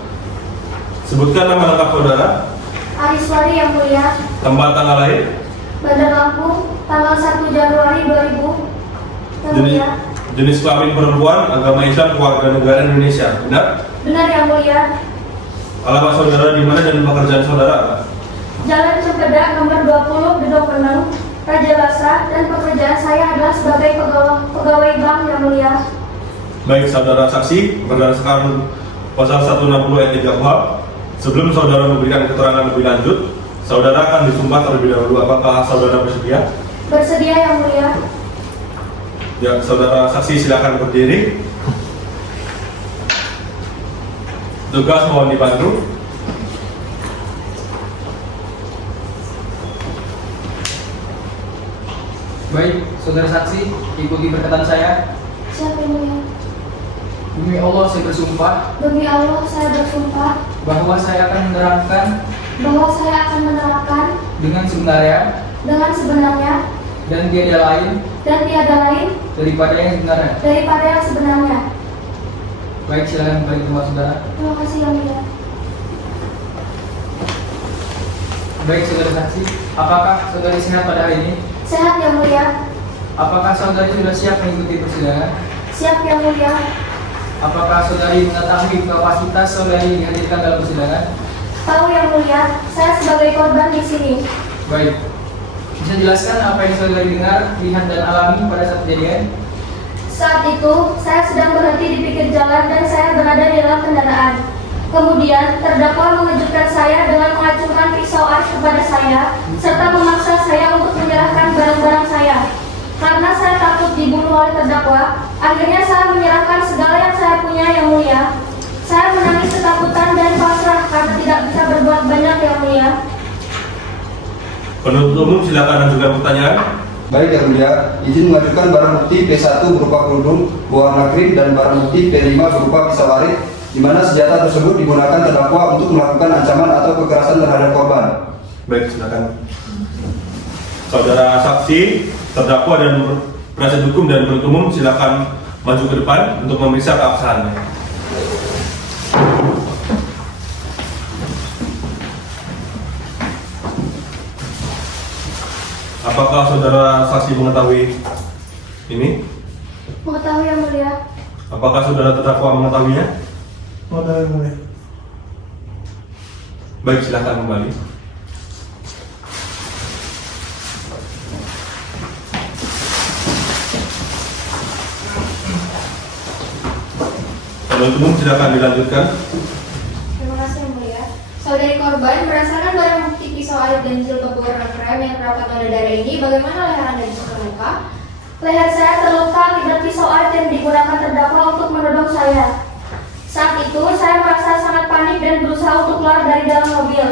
Sebutkan nama lengkap saudara, Ariswari yang mulia. tempat tanggal lahir, Bandar Lampung, tanggal 1 Januari 2000. Yang jenis, mulia. jenis kelamin perempuan, agama Islam, keluarga negara Indonesia. Benar? Benar yang mulia. Alamat saudara di mana dan pekerjaan saudara apa? Jalan Cempeda nomor 20 Gedung Penang, Raja Basa, dan pekerjaan saya adalah sebagai pegawai bank yang mulia. Baik, saudara saksi, berdasarkan pasal 160 ayat 3 KUHP, sebelum saudara memberikan keterangan lebih lanjut, saudara akan disumpah terlebih dahulu. Apakah saudara bersedia? Bersedia yang mulia. Ya, saudara saksi silakan berdiri. Tugas mohon dibantu. Baik, saudara saksi, ikuti perkataan saya. Siap yang mulia. Demi Allah saya bersumpah Demi Allah saya bersumpah bahwa saya akan menerangkan bahwa saya akan menerapkan dengan sebenarnya dengan sebenarnya dan tiada lain dan tiada lain daripada yang sebenarnya. daripada yang sebenarnya. Baik, silakan kembali ke tempat saudara. Terima kasih yang mulia. Baik, saudara saksi, apakah saudari sehat pada hari ini? Sehat yang mulia. Apakah saudari sudah siap mengikuti persidangan? Siap yang mulia. Apakah saudari mengetahui kapasitas saudari dihadirkan dalam persidangan? Tahu yang mulia, saya sebagai korban di sini. Baik, bisa jelaskan apa yang saudari dengar, lihat dan alami pada saat kejadian? Saat itu, saya sedang berhenti di pinggir jalan dan saya berada di dalam kendaraan. Kemudian, terdakwa mengejutkan saya dengan mengacungkan pisau aris kepada saya, serta memaksa saya untuk menyerahkan barang-barang saya. Karena saya takut dibunuh oleh terdakwa, akhirnya saya menyerahkan segala yang saya punya yang mulia. Saya menangis ketakutan dan pasrah karena tidak bisa berbuat banyak yang mulia. Penuntut umum silakan ajukan pertanyaan. Baik yang mulia, izin mengajukan barang bukti P1 berupa kerudung berwarna krim dan barang bukti P5 berupa pisau arit, di mana senjata tersebut digunakan terdakwa untuk melakukan ancaman atau kekerasan terhadap korban. Baik, silakan. Saudara saksi, terdakwa dan penasihat hukum dan penuntut umum silakan maju ke depan untuk memeriksa keabsahannya. Apakah saudara saksi mengetahui ini? Mengetahui yang mulia. Apakah saudara terdakwa mengetahuinya? Modal yang mulia. Baik, silakan kembali. Penuntut umum silakan dilanjutkan. Terima kasih yang mulia. Saudari korban, berdasarkan barang bukti pisau arit dan jilbab berwarna krem yang terdapat pada darah ini, bagaimana leher Anda bisa terluka? Leher saya terluka akibat pisau arit yang digunakan terdakwa untuk menodong saya. Saat itu, saya merasa sangat panik dan berusaha untuk keluar dari dalam mobil.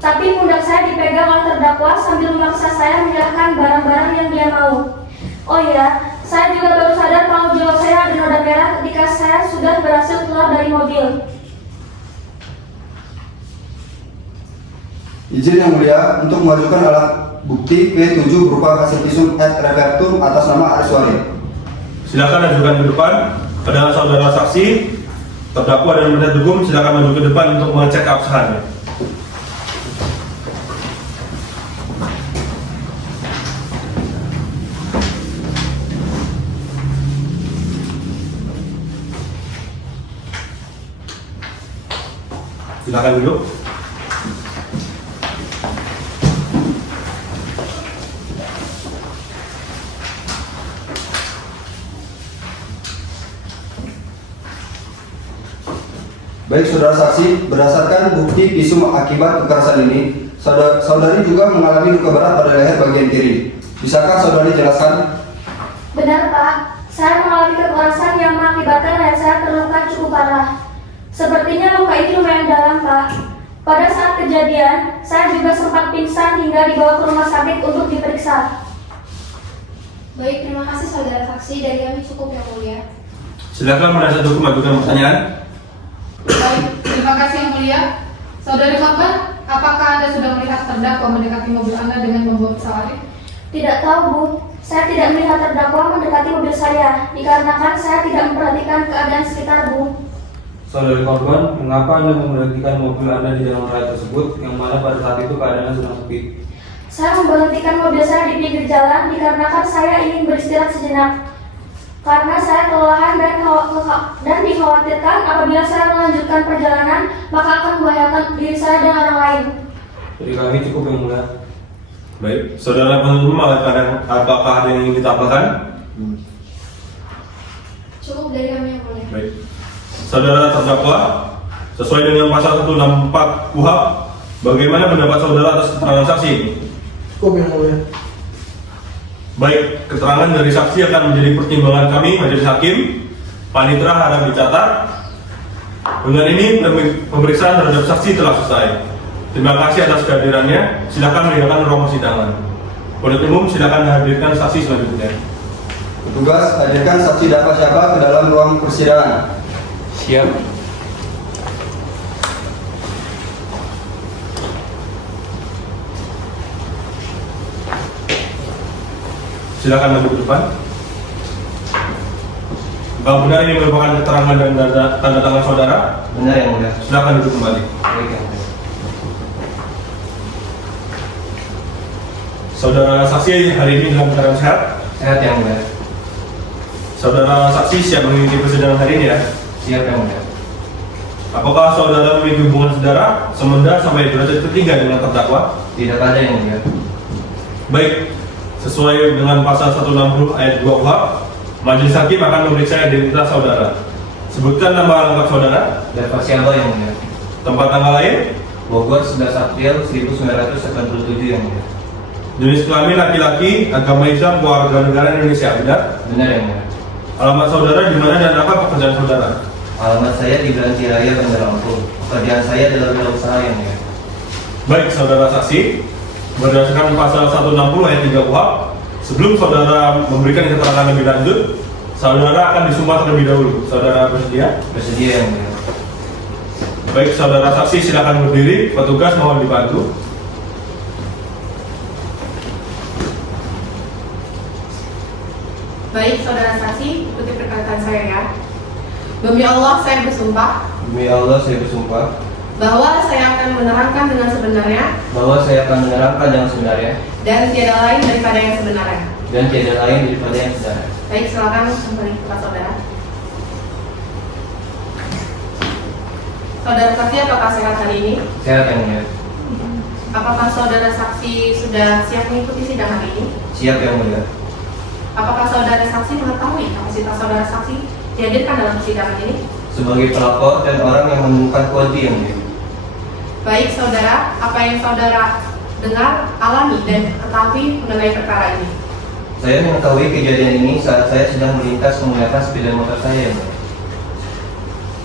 Tapi pundak saya dipegang oleh terdakwa sambil memaksa saya menyerahkan barang-barang yang dia mau. Oh iya, saya juga baru sadar kalau jilbab saya ada noda merah ketika saya sudah berhasil keluar dari mobil. Izin yang mulia untuk mengajukan alat bukti P7 berupa hasil visum et repertum atas nama Ariswari. Silakan ajukan ke depan. Pada saudara saksi, terdakwa dan penasihat hukum silakan maju ke depan untuk mengecek keabsahannya. Silakan duduk. Baik saudara saksi, berdasarkan bukti visum akibat kekerasan ini, saudari juga mengalami luka berat pada leher bagian kiri. Bisakah saudari jelaskan? Benar Pak, saya mengalami kekerasan yang mengakibatkan leher saya terluka cukup parah. Sepertinya luka itu lumayan dalam Pak. Pada saat kejadian, saya juga sempat pingsan hingga dibawa ke rumah sakit untuk diperiksa. Baik, terima kasih saudara saksi, dari kami cukup yang mulia. Silakan penasihat hukum ajukan pertanyaan. Baik, terima kasih yang mulia. Saudari korban, apakah Anda sudah melihat terdakwa mendekati mobil Anda dengan membawa pisau air? Tidak tahu Bu, saya tidak melihat terdakwa mendekati mobil saya, dikarenakan saya tidak memperhatikan keadaan sekitar Bu. Saudari korban, mengapa Anda memberhentikan mobil Anda di jalan raya tersebut yang mana pada saat itu keadaannya sedang sepi? Saya memberhentikan mobil saya di pinggir jalan dikarenakan saya ingin beristirahat sejenak. Karena saya kelelahan dan dikhawatirkan apabila saya melanjutkan perjalanan, maka akan membahayakan diri saya dan orang lain. Jadi kami cukup yang mulia. Baik, saudara penuntut umum, apakah ada yang ingin ditambahkan? Cukup dari kami yang mulia. Baik. Saudara terdakwa, sesuai dengan pasal 164 KUHP, bagaimana pendapat saudara atas keterangan saksi? Cukup yang mulia. Baik, keterangan dari saksi akan menjadi pertimbangan kami, majelis hakim. Panitera harap dicatat. Dengan ini, pemeriksaan terhadap saksi telah selesai. Terima kasih atas kehadirannya. Silakan meninggalkan ruang persidangan. Penuntut umum, silakan hadirkan saksi selanjutnya. Petugas, hadirkan saksi dakwah siapa ke dalam ruang persidangan. Siap. Silakan maju ke depan. Apakah benar ini merupakan keterangan dan tanda tangan saudara? Benar yang mulia. Silakan duduk kembali. Baik yang mulia. Saudara saksi hari ini dalam keadaan sehat. Sehat yang mulia. Saudara saksi siap mengikuti persidangan hari ini ya. Siap yang mulia. Apakah saudara memiliki hubungan saudara semenda sampai derajat ketiga dengan terdakwa? Tidak ada yang mulia. Baik, sesuai dengan pasal 160 ayat 2 KUHP, majelis hakim akan memeriksa identitas saudara. Sebutkan nama lengkap saudara. Dapat siapa yang mulia? Tempat tanggal lahir, Bogor 11 April 1987 yang mulia. jenis kelamin laki-laki, agama Islam, warga negara Indonesia. Benar? Benar yang mulia. Alamat saudara di mana dan apa pekerjaan saudara? Alamat saya di Belanti Raya, Bandar Lampung. Pekerjaan saya adalah wirausaha yang mulia. Baik, saudara saksi, berdasarkan pasal 160 ayat 3 KUHP, sebelum saudara memberikan keterangan lebih lanjut, saudara akan disumpah terlebih dahulu. Saudara bersedia? Bersedia yang mulia. Baik, saudara saksi silakan berdiri. Petugas mohon dibantu. Baik, saudara saksi, ikuti perkataan saya ya. Demi Allah, saya bersumpah Demi Allah saya bersumpah bahwa saya akan menerangkan dengan sebenarnya bahwa saya akan menerangkan yang sebenarnya dan tiada lain daripada yang sebenarnya. dan tiada lain daripada yang sebenarnya. Baik, silakan kembali ke kelas saudara. Saudara saksi, apakah sehat hari ini? Sehat yang mulia. Apakah saudara saksi sudah siap mengikuti sidang hari ini? Siap yang mulia. Apakah saudara saksi mengetahui kapasitas saudara saksi dihadirkan dalam persidangan ini? Sebagai pelapor dan orang yang menemukan kode yang mulia. Baik saudara, apa yang saudara dengar, alami, dan ketahui mengenai perkara ini? Saya mengetahui kejadian ini saat saya sedang melintas menggunakan sepeda motor saya yang mulia.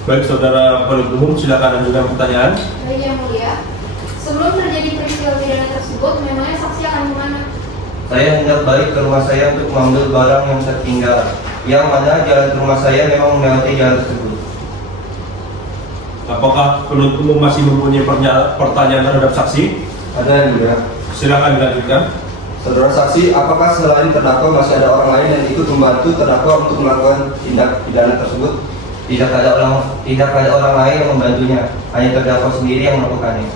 Baik, saudara penuntut umum silakan ajukan pertanyaan. Baik yang mulia, sebelum terjadi peristiwa pidana tersebut, memangnya saksi akan kemana? Saya hendak balik ke rumah saya untuk mengambil barang yang tertinggal, yang mana jalan ke rumah saya memang melewati jalan tersebut. Apakah penuntut umum masih mempunyai pertanyaan terhadap saksi? Ada yang mulia. Silakan dilanjutkan. Saudara saksi, apakah selain terdakwa masih ada orang lain yang ikut membantu terdakwa untuk melakukan tindak pidana tersebut? Tidak ada orang lain yang membantunya, hanya terdakwa sendiri yang melakukannya.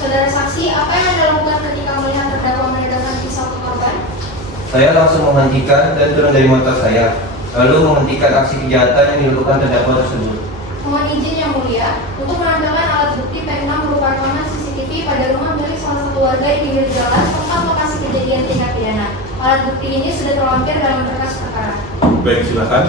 Saudara saksi, apa yang Anda lakukan ketika melihat terdakwa menegakkan pisau ke korban? Saya langsung menghentikan dan turun dari motor saya, lalu menghentikan aksi kejahatan yang dilakukan terdakwa tersebut. Mohon izin yang mulia, untuk menandakan alat bukti P6 berupa rekaman CCTV pada rumah milik salah satu warga di pinggir jalan tempat lokasi kejadian tindak pidana. Alat bukti ini sudah terlampir dalam berkas perkara. Baik, silakan.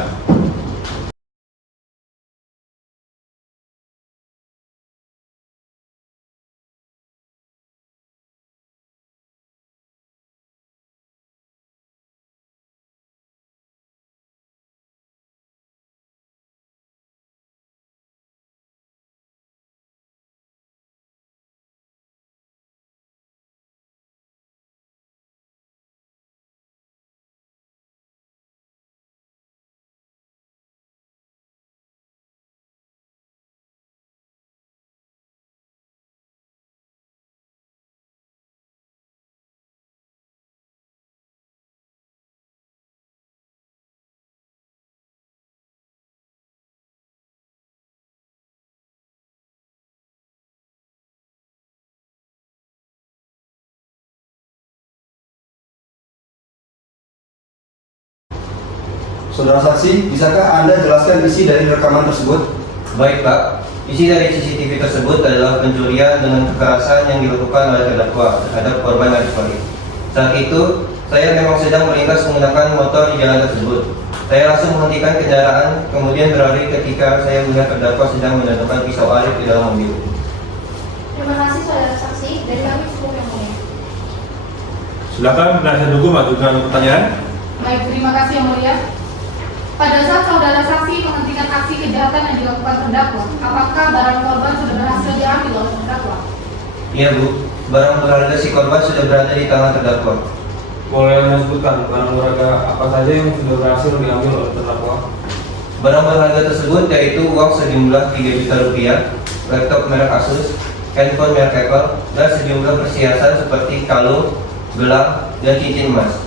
Saudara saksi, bisakah Anda jelaskan isi dari rekaman tersebut? Baik Pak, isi dari CCTV tersebut adalah pencurian dengan kekerasan yang dilakukan oleh terdakwa terhadap korban Aris Wahid. Saat itu, saya memang sedang melintas menggunakan motor di jalan tersebut. Saya langsung menghentikan kendaraan, kemudian berlari ketika saya melihat terdakwa sedang mendatangkan pisau arit di dalam mobil. Terima kasih saudara saksi, dari kami cukup yang mulia. Silakan penasihat hukum ajukan pertanyaan. Baik, terima kasih yang mulia. Pada saat saudara saksi menghentikan aksi kejahatan yang dilakukan terdakwa, apakah barang korban sudah berhasil diambil oleh terdakwa? Iya Bu, barang berharga si korban sudah berada di tangan terdakwa. Boleh Anda sebutkan barang berharga apa saja yang sudah berhasil diambil oleh terdakwa? Barang berharga tersebut yaitu uang sejumlah 3 juta rupiah, laptop merek Asus, handphone merek Apple, dan sejumlah perhiasan seperti kalung, gelang, dan cincin emas.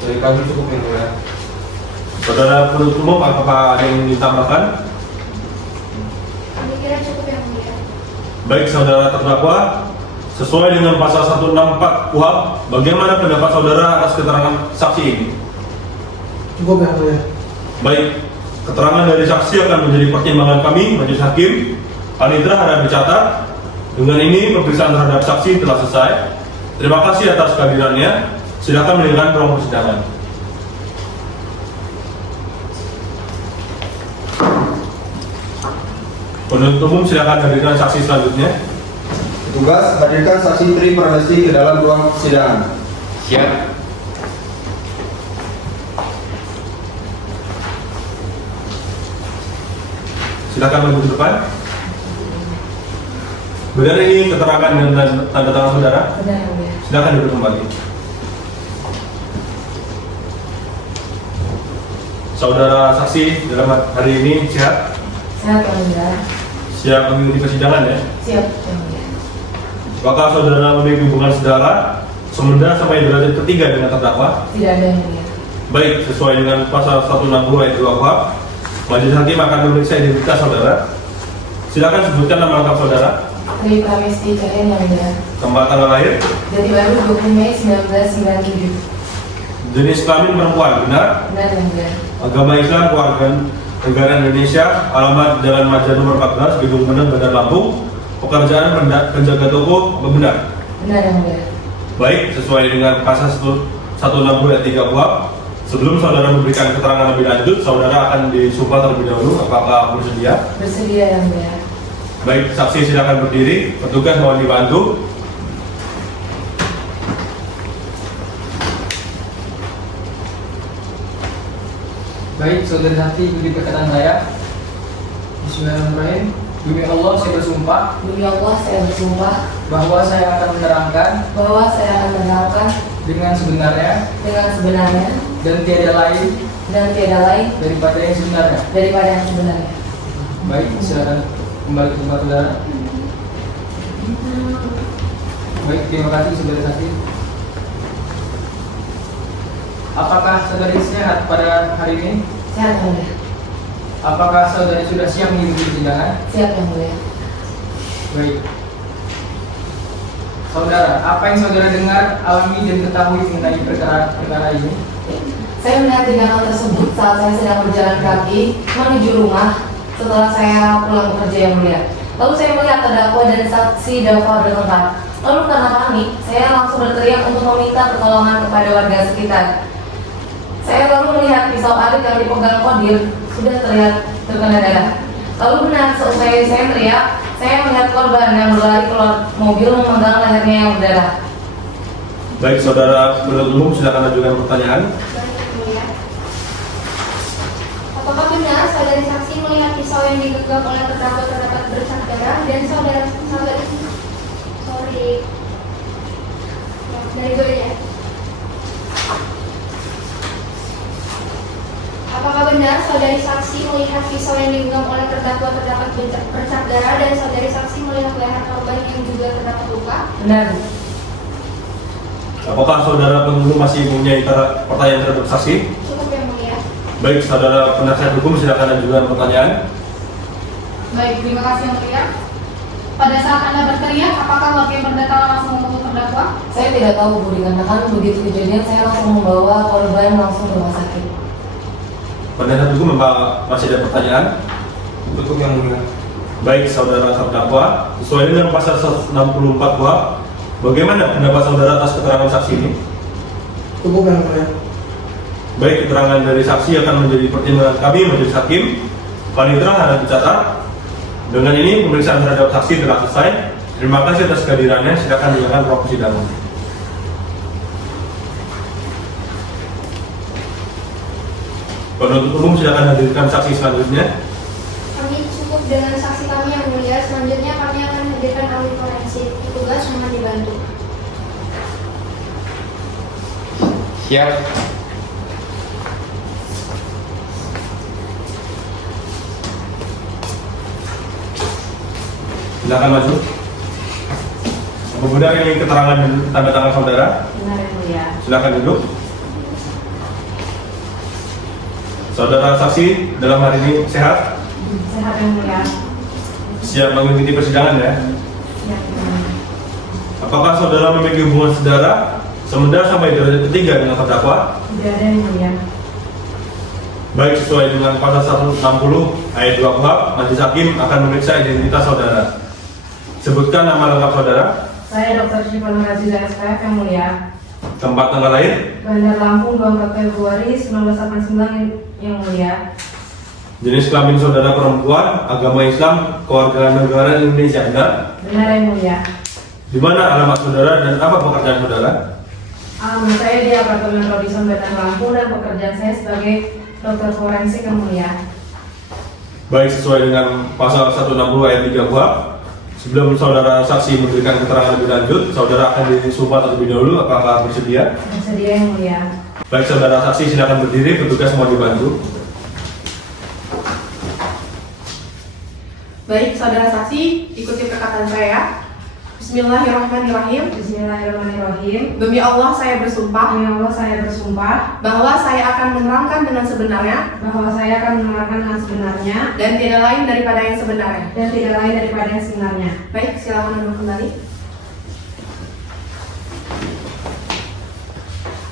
Dari kami cukup yang mulia. Saudara penuntut umum, apakah ada yang ingin ditambahkan? Kami kira cukup yang mulia. Baik saudara terdakwa, sesuai dengan pasal 164 KUHP, bagaimana pendapat saudara atas keterangan saksi ini? Cukup yang mulia. Baik, keterangan dari saksi akan menjadi pertimbangan kami, majelis hakim. Panitera harap dicatat. Dengan ini pemeriksaan terhadap saksi telah selesai. Terima kasih atas kehadirannya. Silakan meninggalkan ruang persidangan. Penuntut umum silakan hadirkan saksi selanjutnya. Petugas, hadirkan saksi Tri Pranesti ke dalam ruang persidangan. Siap. Silakan maju ke depan. Benar ini keterangan dan tanda tangan saudara? Benar yang mulia. Silakan duduk kembali. Saudara saksi dalam hari ini sehat? Sehat yang mulia. Siap mengikuti persidangan ya? Siap yang mulia. Apakah saudara memiliki hubungan saudara sementara sampai derajat ketiga dengan terdakwa? Tidak ada yang mulia. Baik, sesuai dengan pasal 160 ayat 2 KUHP, majelis hakim akan memeriksa identitas saudara. Silakan sebutkan nama lengkap saudara. Tri Pramesti CN yang mulia. Tempat tanggal lahir, Jatibaru 20 Mei 1997. jenis kelamin perempuan, benar? Benar yang mulia. Agama Islam, keluarga negara Indonesia, alamat Jalan Maja nomor 14, Gedung Meneng, Bandar Lampung. Pekerjaan penjaga toko, apa benar? Benar yang mulia. Baik, sesuai dengan pasal 160 ayat 3 KUHP, sebelum saudara memberikan keterangan lebih lanjut, saudara akan disumpah terlebih dahulu. Apakah bersedia? Bersedia yang mulia. Baik, saksi silakan berdiri. Petugas mohon dibantu. Baik, saudara saksi, ikuti perkataan saya. Bismillahirrahmanirrahim. Demi Allah, saya bersumpah Demi Allah saya bersumpah bahwa saya akan menerangkan bahwa saya akan menerangkan dengan sebenarnya dengan sebenarnya dan tiada lain daripada yang sebenarnya. Baik, silakan kembali ke tempat saudara. Baik, terima kasih saudara saksi. Apakah saudari sehat pada hari ini? Sehat yang mulia. Apakah saudari sudah siap mengikuti persidangan? Siap yang mulia. Baik. Saudara, apa yang saudara dengar, alami dan ketahui mengenai perkara ini? Saya melihat tindakan tersebut saat saya sedang berjalan kaki menuju rumah setelah saya pulang bekerja yang mulia. Lalu saya melihat terdakwa dan saksi Dava bertengkar. Lalu karena panik, saya langsung berteriak untuk meminta pertolongan kepada warga sekitar. Saya lalu melihat pisau arit yang dipegang Kodir sudah terkena darah. Lalu benar seusai saya teriak, saya melihat korban yang berlari keluar mobil memegang lehernya yang berdarah. Baik, saudara penuntut umum silakan ajukan pertanyaan. Baik, yang mulia. Apakah benar saudari saksi melihat pisau yang digenggam oleh terdakwa terdapat bercak darah dan saudari dari gue ya? Apakah benar saudari saksi melihat pisau yang digenggam oleh terdakwa terdapat bercak darah dan saudari saksi melihat leher korban yang juga terdapat luka? Benar. Apakah saudara penuntut umum masih mempunyai pertanyaan terhadap saksi? Cukup yang mulia. Baik, saudara penasihat hukum silakan ajukan pertanyaan. Baik, terima kasih yang mulia. Pada saat Anda berteriak, apakah warga yang berdatangan langsung memukul terdakwa? Saya tidak tahu Bu, dikarenakan begitu kejadian saya langsung membawa korban langsung ke rumah sakit. Penasihat hukum masih ada pertanyaan? Cukup yang mulia. Baik, saudara terdakwa, sesuai dengan pasal 164 KUHP, bagaimana pendapat saudara atas keterangan saksi ini? Cukup yang mulia. Baik, keterangan dari saksi akan menjadi pertimbangan kami majelis hakim. Panitera harap dicatat. Dengan ini pemeriksaan terhadap saksi telah selesai. Terima kasih atas kehadirannya. Silakan dilakukan proses persidangan. Penuntut umum silakan hadirkan saksi selanjutnya. Kami cukup dengan saksi kami yang mulia. Selanjutnya kami akan hadirkan ahli forensik. Petugas mohon dibantu. Siap. Silakan maju. Apa benar ini keterangan dan tanda tangan saudara? Benar yang mulia. Silakan duduk. Saudara saksi dalam hari ini sehat? Sehat yang mulia. Siap mengikuti persidangan ya? Siap yang mulia. Apakah saudara memiliki hubungan saudara sementara sampai derajat ketiga dengan terdakwa? Tidak ada yang mulia. Baik, sesuai dengan pasal 160 ayat 2 KUHP, majelis hakim akan memeriksa identitas saudara. Sebutkan nama lengkap saudara. Saya Dr. Syifa Nur Aziza SPF yang mulia. Tempat tanggal lahir, Bandar Lampung 24 Februari 1989 yang mulia. jenis kelamin saudara perempuan, agama Islam, kewarganegaraan Indonesia, benar? Benar yang mulia. Di mana alamat saudara dan apa pekerjaan saudara? Alamat saya di apartemen Robinson Bandar Lampung dan pekerjaan saya sebagai dokter forensik yang mulia. Baik, sesuai dengan pasal 160 ayat 3 KUHP, sebelum saudara saksi memberikan keterangan lebih lanjut, saudara akan disumpah terlebih dahulu. Apakah bersedia? Bersedia yang mulia. Baik, saudara saksi silakan berdiri, petugas mau dibantu. Baik, saudara saksi, ikuti perkataan saya. Bismillahirrahmanirrahim. Bismillahirrahmanirrahim. Demi Allah saya bersumpah Demi Allah saya bersumpah bahwa saya akan menerangkan dengan sebenarnya bahwa saya akan menerangkan dengan sebenarnya dan tidak lain daripada yang sebenarnya. dan tidak lain daripada yang sebenarnya. Baik, silakan duduk kembali.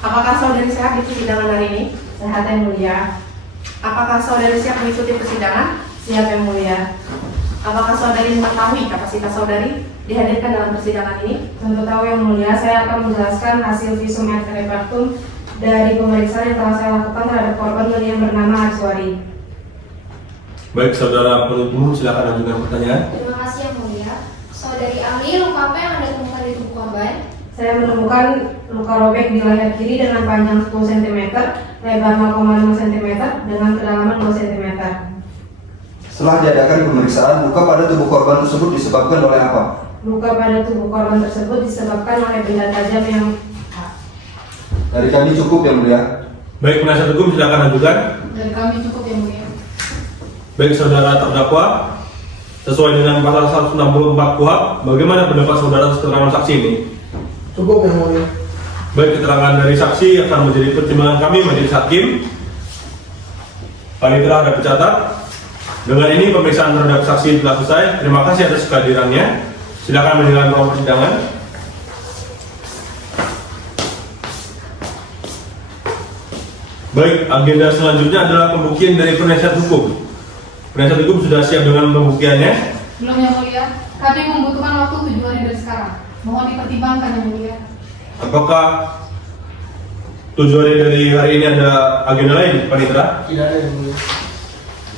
Apakah saudari sehat di persidangan hari ini? Sehat yang mulia. Apakah saudari siap mengikuti persidangan? Siap yang mulia. Apakah saudari mengetahui kapasitas saudari dihadirkan dalam persidangan ini? Tentu tahu yang mulia, saya akan menjelaskan hasil visum et repertum dari pemeriksaan yang telah saya lakukan terhadap korban yang bernama Arswari. Baik, saudara penuntut umum silakan ajukan pertanyaan. Terima kasih yang mulia. Saudari ahli, luka apa yang Anda temukan di tubuh korban? Saya menemukan luka robek di leher kiri dengan panjang 10 cm, lebar 0,5 cm, dengan kedalaman 2 cm. Setelah diadakan pemeriksaan, luka pada tubuh korban tersebut disebabkan oleh apa? Luka pada tubuh korban tersebut disebabkan oleh benda tajam yang Dari kami cukup yang mulia. Baik, penasihat hukum silakan ajukan. dari kami cukup yang mulia. Baik, saudara terdakwa, sesuai dengan pasal 164 KUHP, bagaimana pendapat saudara atas keterangan saksi ini? Cukup yang mulia. Baik, keterangan dari saksi akan menjadi pertimbangan kami majelis hakim. Panitera ada dicatat. Dengan ini pemeriksaan terhadap saksi telah selesai. Terima kasih atas kehadirannya. Silakan menjalankan ruang persidangan. Baik, agenda selanjutnya adalah pembuktian dari penasihat hukum. Penasihat hukum sudah siap dengan pembuktiannya. Belum yang mulia, kami membutuhkan waktu 7 hari dari sekarang. Mohon dipertimbangkan yang mulia. Apakah 7 hari dari hari ini ada agenda lain, Panitera? Tidak ada yang mulia.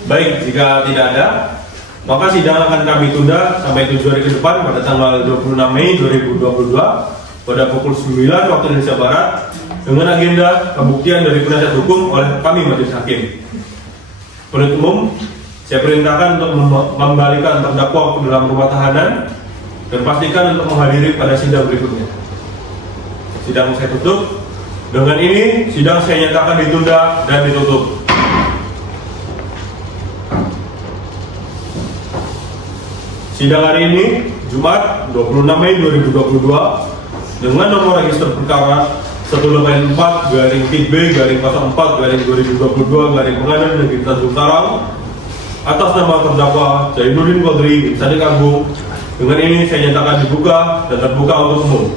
Baik, jika tidak ada, maka sidang akan kami tunda sampai 7 hari ke depan pada tanggal 26 Mei 2022 pada pukul 9 waktu Indonesia Barat dengan agenda pembuktian dari penasihat hukum oleh kami majelis hakim. Penuntut umum, saya perintahkan untuk membalikan terdakwa ke dalam rumah tahanan dan pastikan untuk menghadiri pada sidang berikutnya. Sidang saya tutup. Dengan ini, sidang saya nyatakan ditunda dan ditutup. Sidang hari ini, Jumat 26 Mei 2022 dengan nomor register perkara 184-B-04-2022 Negeri Tanjung Karang atas nama terdakwa Zainuddin Qadri bin Sadiq Agung. Dengan ini saya nyatakan dibuka dan terbuka untuk umum.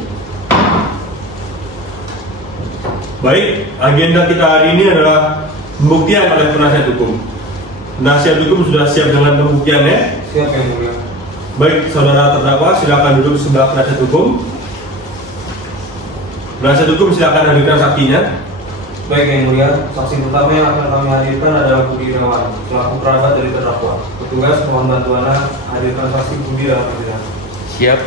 Baik, agenda kita hari ini adalah pembuktian oleh penasihat hukum. Penasihat hukum sudah siap dengan pembuktiannya. Siap yang mulia. Baik, saudara terdakwa silakan duduk sebelah penasihat hukum. Penasihat hukum silakan hadirkan saksinya. Baik yang mulia, saksi pertama yang akan kami hadirkan adalah Budi Irawan, selaku kerabat dari terdakwa. Petugas mohon bantu Anda hadirkan saksi Budi dalam persidangan. Siap.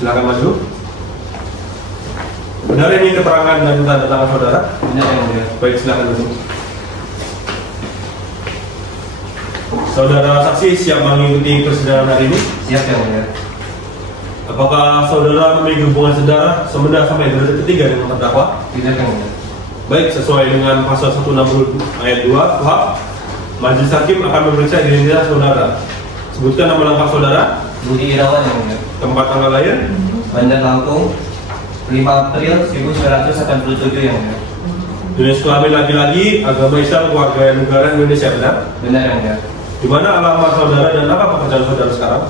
Silakan maju. Benar ini keterangan dan tanda tangan saudara? Benar yang mulia. Baik, silakan duduk. Saudara saksi siap mengikuti persidangan hari ini? Siap yang mulia. Apakah saudara memiliki hubungan saudara semenda sampai derajat ketiga dengan terdakwa? Tidak yang mulia. Baik, sesuai dengan pasal 160 ayat 2 KUHP, majelis hakim akan memeriksa identitas saudara. Sebutkan nama lengkap saudara, Budi Irawan yang mulia. tempat tanggal lahir, Bandar Lampung, 5 April 1987 yang mulia. jenis kelamin laki-laki, agama Islam, keluarga negara Indonesia, benar? Benar yang mulia. Di mana alamat saudara dan apa pekerjaan saudara sekarang?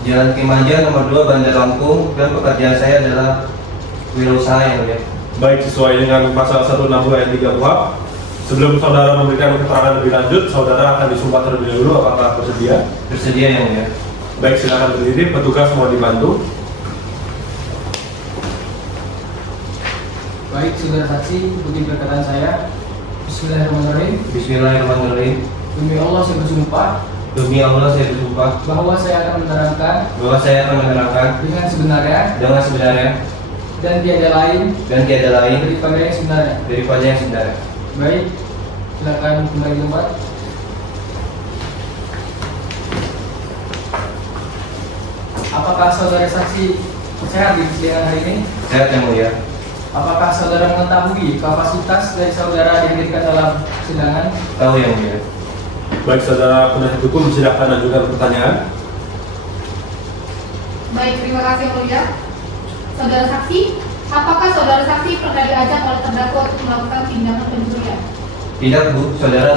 Jalan Kimanja nomor 2 Bandar Lampung, dan pekerjaan saya adalah wirausaha yang mulia. Baik, sesuai dengan pasal 160 ayat 3 KUHP, sebelum saudara memberikan keterangan lebih lanjut, saudara akan disumpah terlebih dahulu. Apakah bersedia? Bersedia yang mulia. Baik, silakan berdiri. Petugas mohon dibantu. Baik, saudara saksi, ikuti perkataan saya. Bismillahirrahmanirrahim. Bismillahirrahmanirrahim. Demi Allah saya bersumpah Demi Allah saya bersumpah bahwa saya akan menerangkan bahwa saya akan menerangkan dengan sebenarnya dengan sebenarnya dan tiada lain dan tiada lain daripada yang sebenarnya. daripada yang sebenarnya. Baik, silakan kembali ke tempat. Apakah saudara saksi sehat di persidangan hari ini? Sehat yang mulia. Apakah saudara mengetahui kapasitas dari saudara dihadirkan dalam persidangan? Tahu yang mulia. Baik, saudara penasihat hukum silakan ajukan pertanyaan. Baik, terima kasih yang mulia. Saudara saksi, apakah saudara saksi pernah diajak oleh terdakwa untuk melakukan tindakan pencurian? Tidak Bu, saudara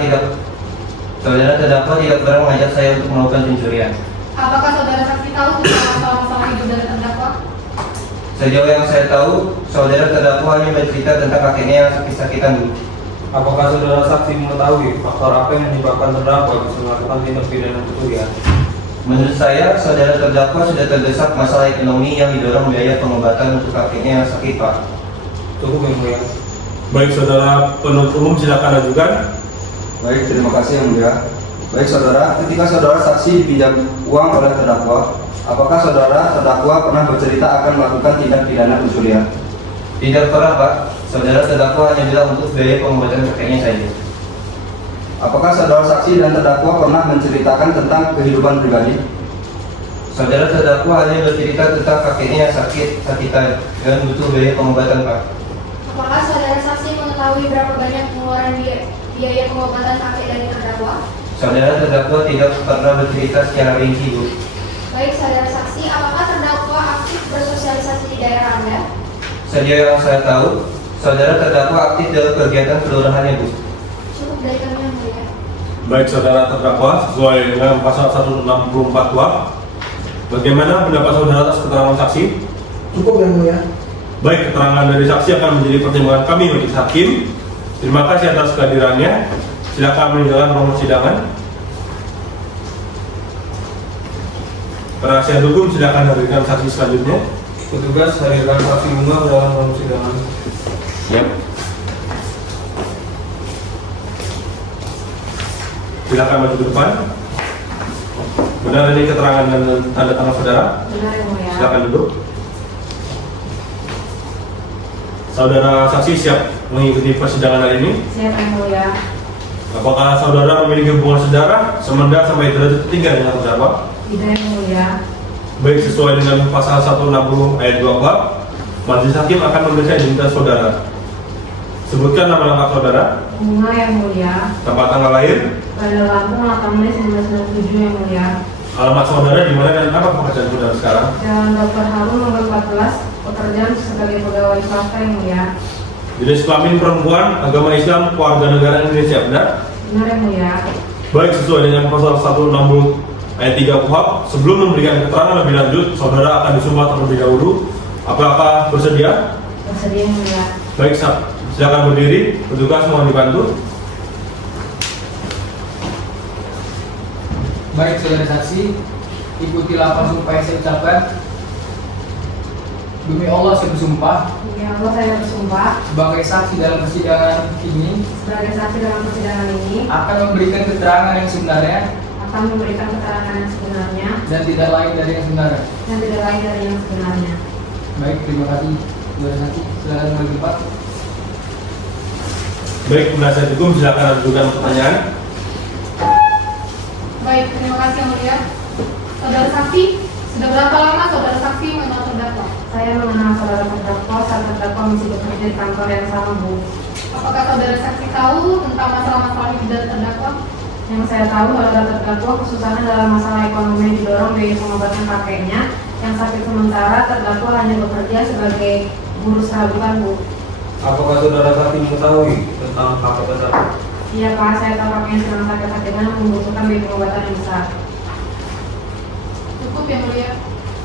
terdakwa tidak pernah mengajak saya untuk melakukan pencurian. Apakah saudara saksi tahu tentang masalah-masalah hidup dari terdakwa? Sejauh yang saya tahu, saudara terdakwa hanya bercerita tentang kakeknya yang sakit-sakitan Bu. Apakah saudara saksi mengetahui faktor apa yang menyebabkan terdakwa bisa melakukan tindak pidana pencurian? Menurut saya, saudara terdakwa sudah terdesak masalah ekonomi yang didorong biaya pengobatan untuk kakeknya yang sakit Pak. Cukup yang mulia. Baik, saudara penuntut umum silakan ajukan. Baik, terima kasih yang mulia. Baik saudara, ketika saudara saksi dipinjam uang oleh terdakwa, apakah saudara terdakwa pernah bercerita akan melakukan tindak pidana pencurian? Tidak pernah Pak, saudara terdakwa hanya bilang untuk biaya pengobatan kakeknya saja. Apakah saudara saksi dan terdakwa pernah menceritakan tentang kehidupan pribadi? Saudara terdakwa hanya bercerita tentang kakeknya yang sakitan dan butuh biaya pengobatan Pak. Apakah saudara saksi mengetahui berapa banyak pengeluaran biaya pengobatan kakek dari terdakwa? Saudara terdakwa tidak pernah bercerita secara rinci Bu. Baik saudara saksi, apakah terdakwa aktif bersosialisasi di daerah Anda? Sejauh yang saya tahu, saudara terdakwa aktif dalam kegiatan kelurahannya Bu. Cukup dari kami yang mulia. Baik, saudara terdakwa, sesuai dengan pasal 164 KUHP, bagaimana pendapat saudara atas keterangan saksi? Cukup yang mulia. Baik, keterangan dari saksi akan menjadi pertimbangan kami majelis hakim. Terima kasih atas kehadirannya. Silakan meninggalkan ruang persidangan. Penasihat hukum silakan hadirkan saksi selanjutnya. Petugas hadirkan saksi bunga dalam ruang persidangan. Siap. Silakan maju ke depan. Benar ini keterangan dan tanda tangan saudara? Benar yang mulia. Silakan duduk. Saudara saksi siap mengikuti persidangan hari ini? Siap yang mulia. Apakah saudara memiliki hubungan saudara semenda sampai derajat ketiga dengan terdakwa? Tidak yang mulia. Baik, sesuai dengan pasal 160 ayat 2 KUHP, majelis hakim akan memeriksa identitas saudara. Sebutkan nama lengkap saudara, Bunga yang mulia. tempat tanggal lahir, Pada Lampung 8 Mei 1997 yang mulia. alamat saudara di mana dan apa pekerjaan saudara sekarang? Jalan Dr. Harun nomor 14, pekerjaan sebagai pegawai swasta yang mulia. Jenis kelamin perempuan, agama Islam, keluarga negara Indonesia, benar? Benar yang mulia. Baik, sesuai dengan pasal 160 ayat 3 KUHP, sebelum memberikan keterangan lebih lanjut, saudara akan disumpah terlebih dahulu. Apakah bersedia? Bersedia yang mulia. Baik, silakan berdiri. Petugas mohon dibantu. Baik saudara saksi, ikutilah apa sumpah yang saya ucapkan. Demi Allah saya bersumpah Demi Allah saya bersumpah sebagai saksi dalam persidangan ini sebagai saksi dalam persidangan ini akan memberikan keterangan yang sebenarnya akan memberikan keterangan yang sebenarnya dan tidak lain dari yang sebenarnya. dan tidak lain dari yang sebenarnya. Baik, terima kasih saudara saksi. Silakan kembali ke tempat. Baik, penasihat hukum silakan ajukan pertanyaan. Baik, terima kasih yang mulia. Saudara saksi, sudah berapa lama saudara saksi mengenal terdakwa? Saya mengenal saudara terdakwa saat terdakwa masih bekerja di kantor yang sama, Bu. Apakah saudara saksi tahu tentang masalah-masalah hidup dari terdakwa? Yang saya tahu saudara terdakwa khususnya dalam masalah ekonomi yang didorong biaya pengobatan kakeknya yang sakit sementara. Terdakwa hanya bekerja sebagai guru serabutan, Bu. Apakah saudara saksi mengetahui tentang kakak terdakwa? Iya Pak, saya tahu kakeknya sedang sakit-sakitan membutuhkan biaya pengobatan yang besar. Cukup yang mulia.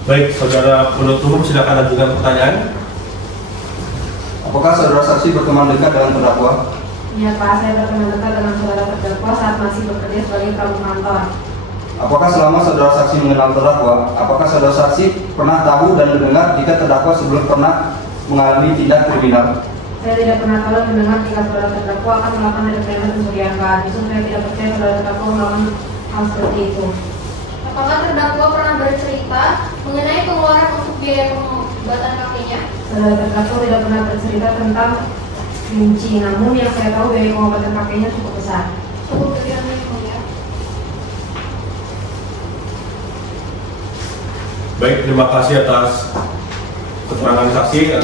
Baik, saudara penuntut umum silakan ajukan pertanyaan. Apakah saudara saksi berteman dekat dengan terdakwa? Iya Pak, saya berteman dekat dengan saudara terdakwa saat masih bekerja sebagai pramu kantor. Apakah selama saudara saksi mengenal terdakwa, apakah saudara saksi pernah tahu dan mendengar jika terdakwa sebelum pernah mengalami tindak kriminal? Saya tidak pernah tahu dan mendengar jika saudara terdakwa akan melakukan tindak pidana pencurian, Pak. Justru saya tidak percaya saudara terdakwa melakukan hal seperti itu. Apakah terdakwa pernah bercerita mengenai pengeluaran untuk biaya pengobatan kakeknya? Saudara terdakwa tidak pernah bercerita tentang rinci, namun yang saya tahu biaya pengobatan kakeknya cukup besar. Cukup sekian yang mulia. Baik, terima kasih atas keterangan saksi.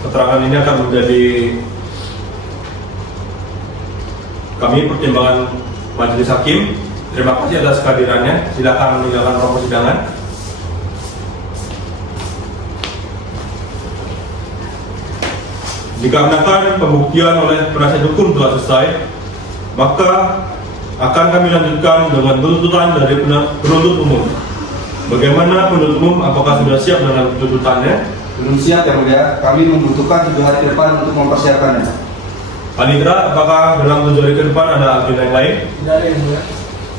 Keterangan ini akan menjadi kami pertimbangan majelis hakim. Terima kasih atas kehadirannya. Silakan meninggalkan ruang persidangan. Dikarenakan pembuktian oleh penasihat hukum telah selesai, maka akan kami lanjutkan dengan tuntutan dari penuntut umum. Bagaimana penuntut umum? Apakah sudah siap dengan tuntutannya? Belum siap yang mulia, kami membutuhkan 7 hari ke depan untuk mempersiapkannya. Panitra, apakah dalam 7 hari ke depan ada agenda yang lain? Tidak ada yang mulia.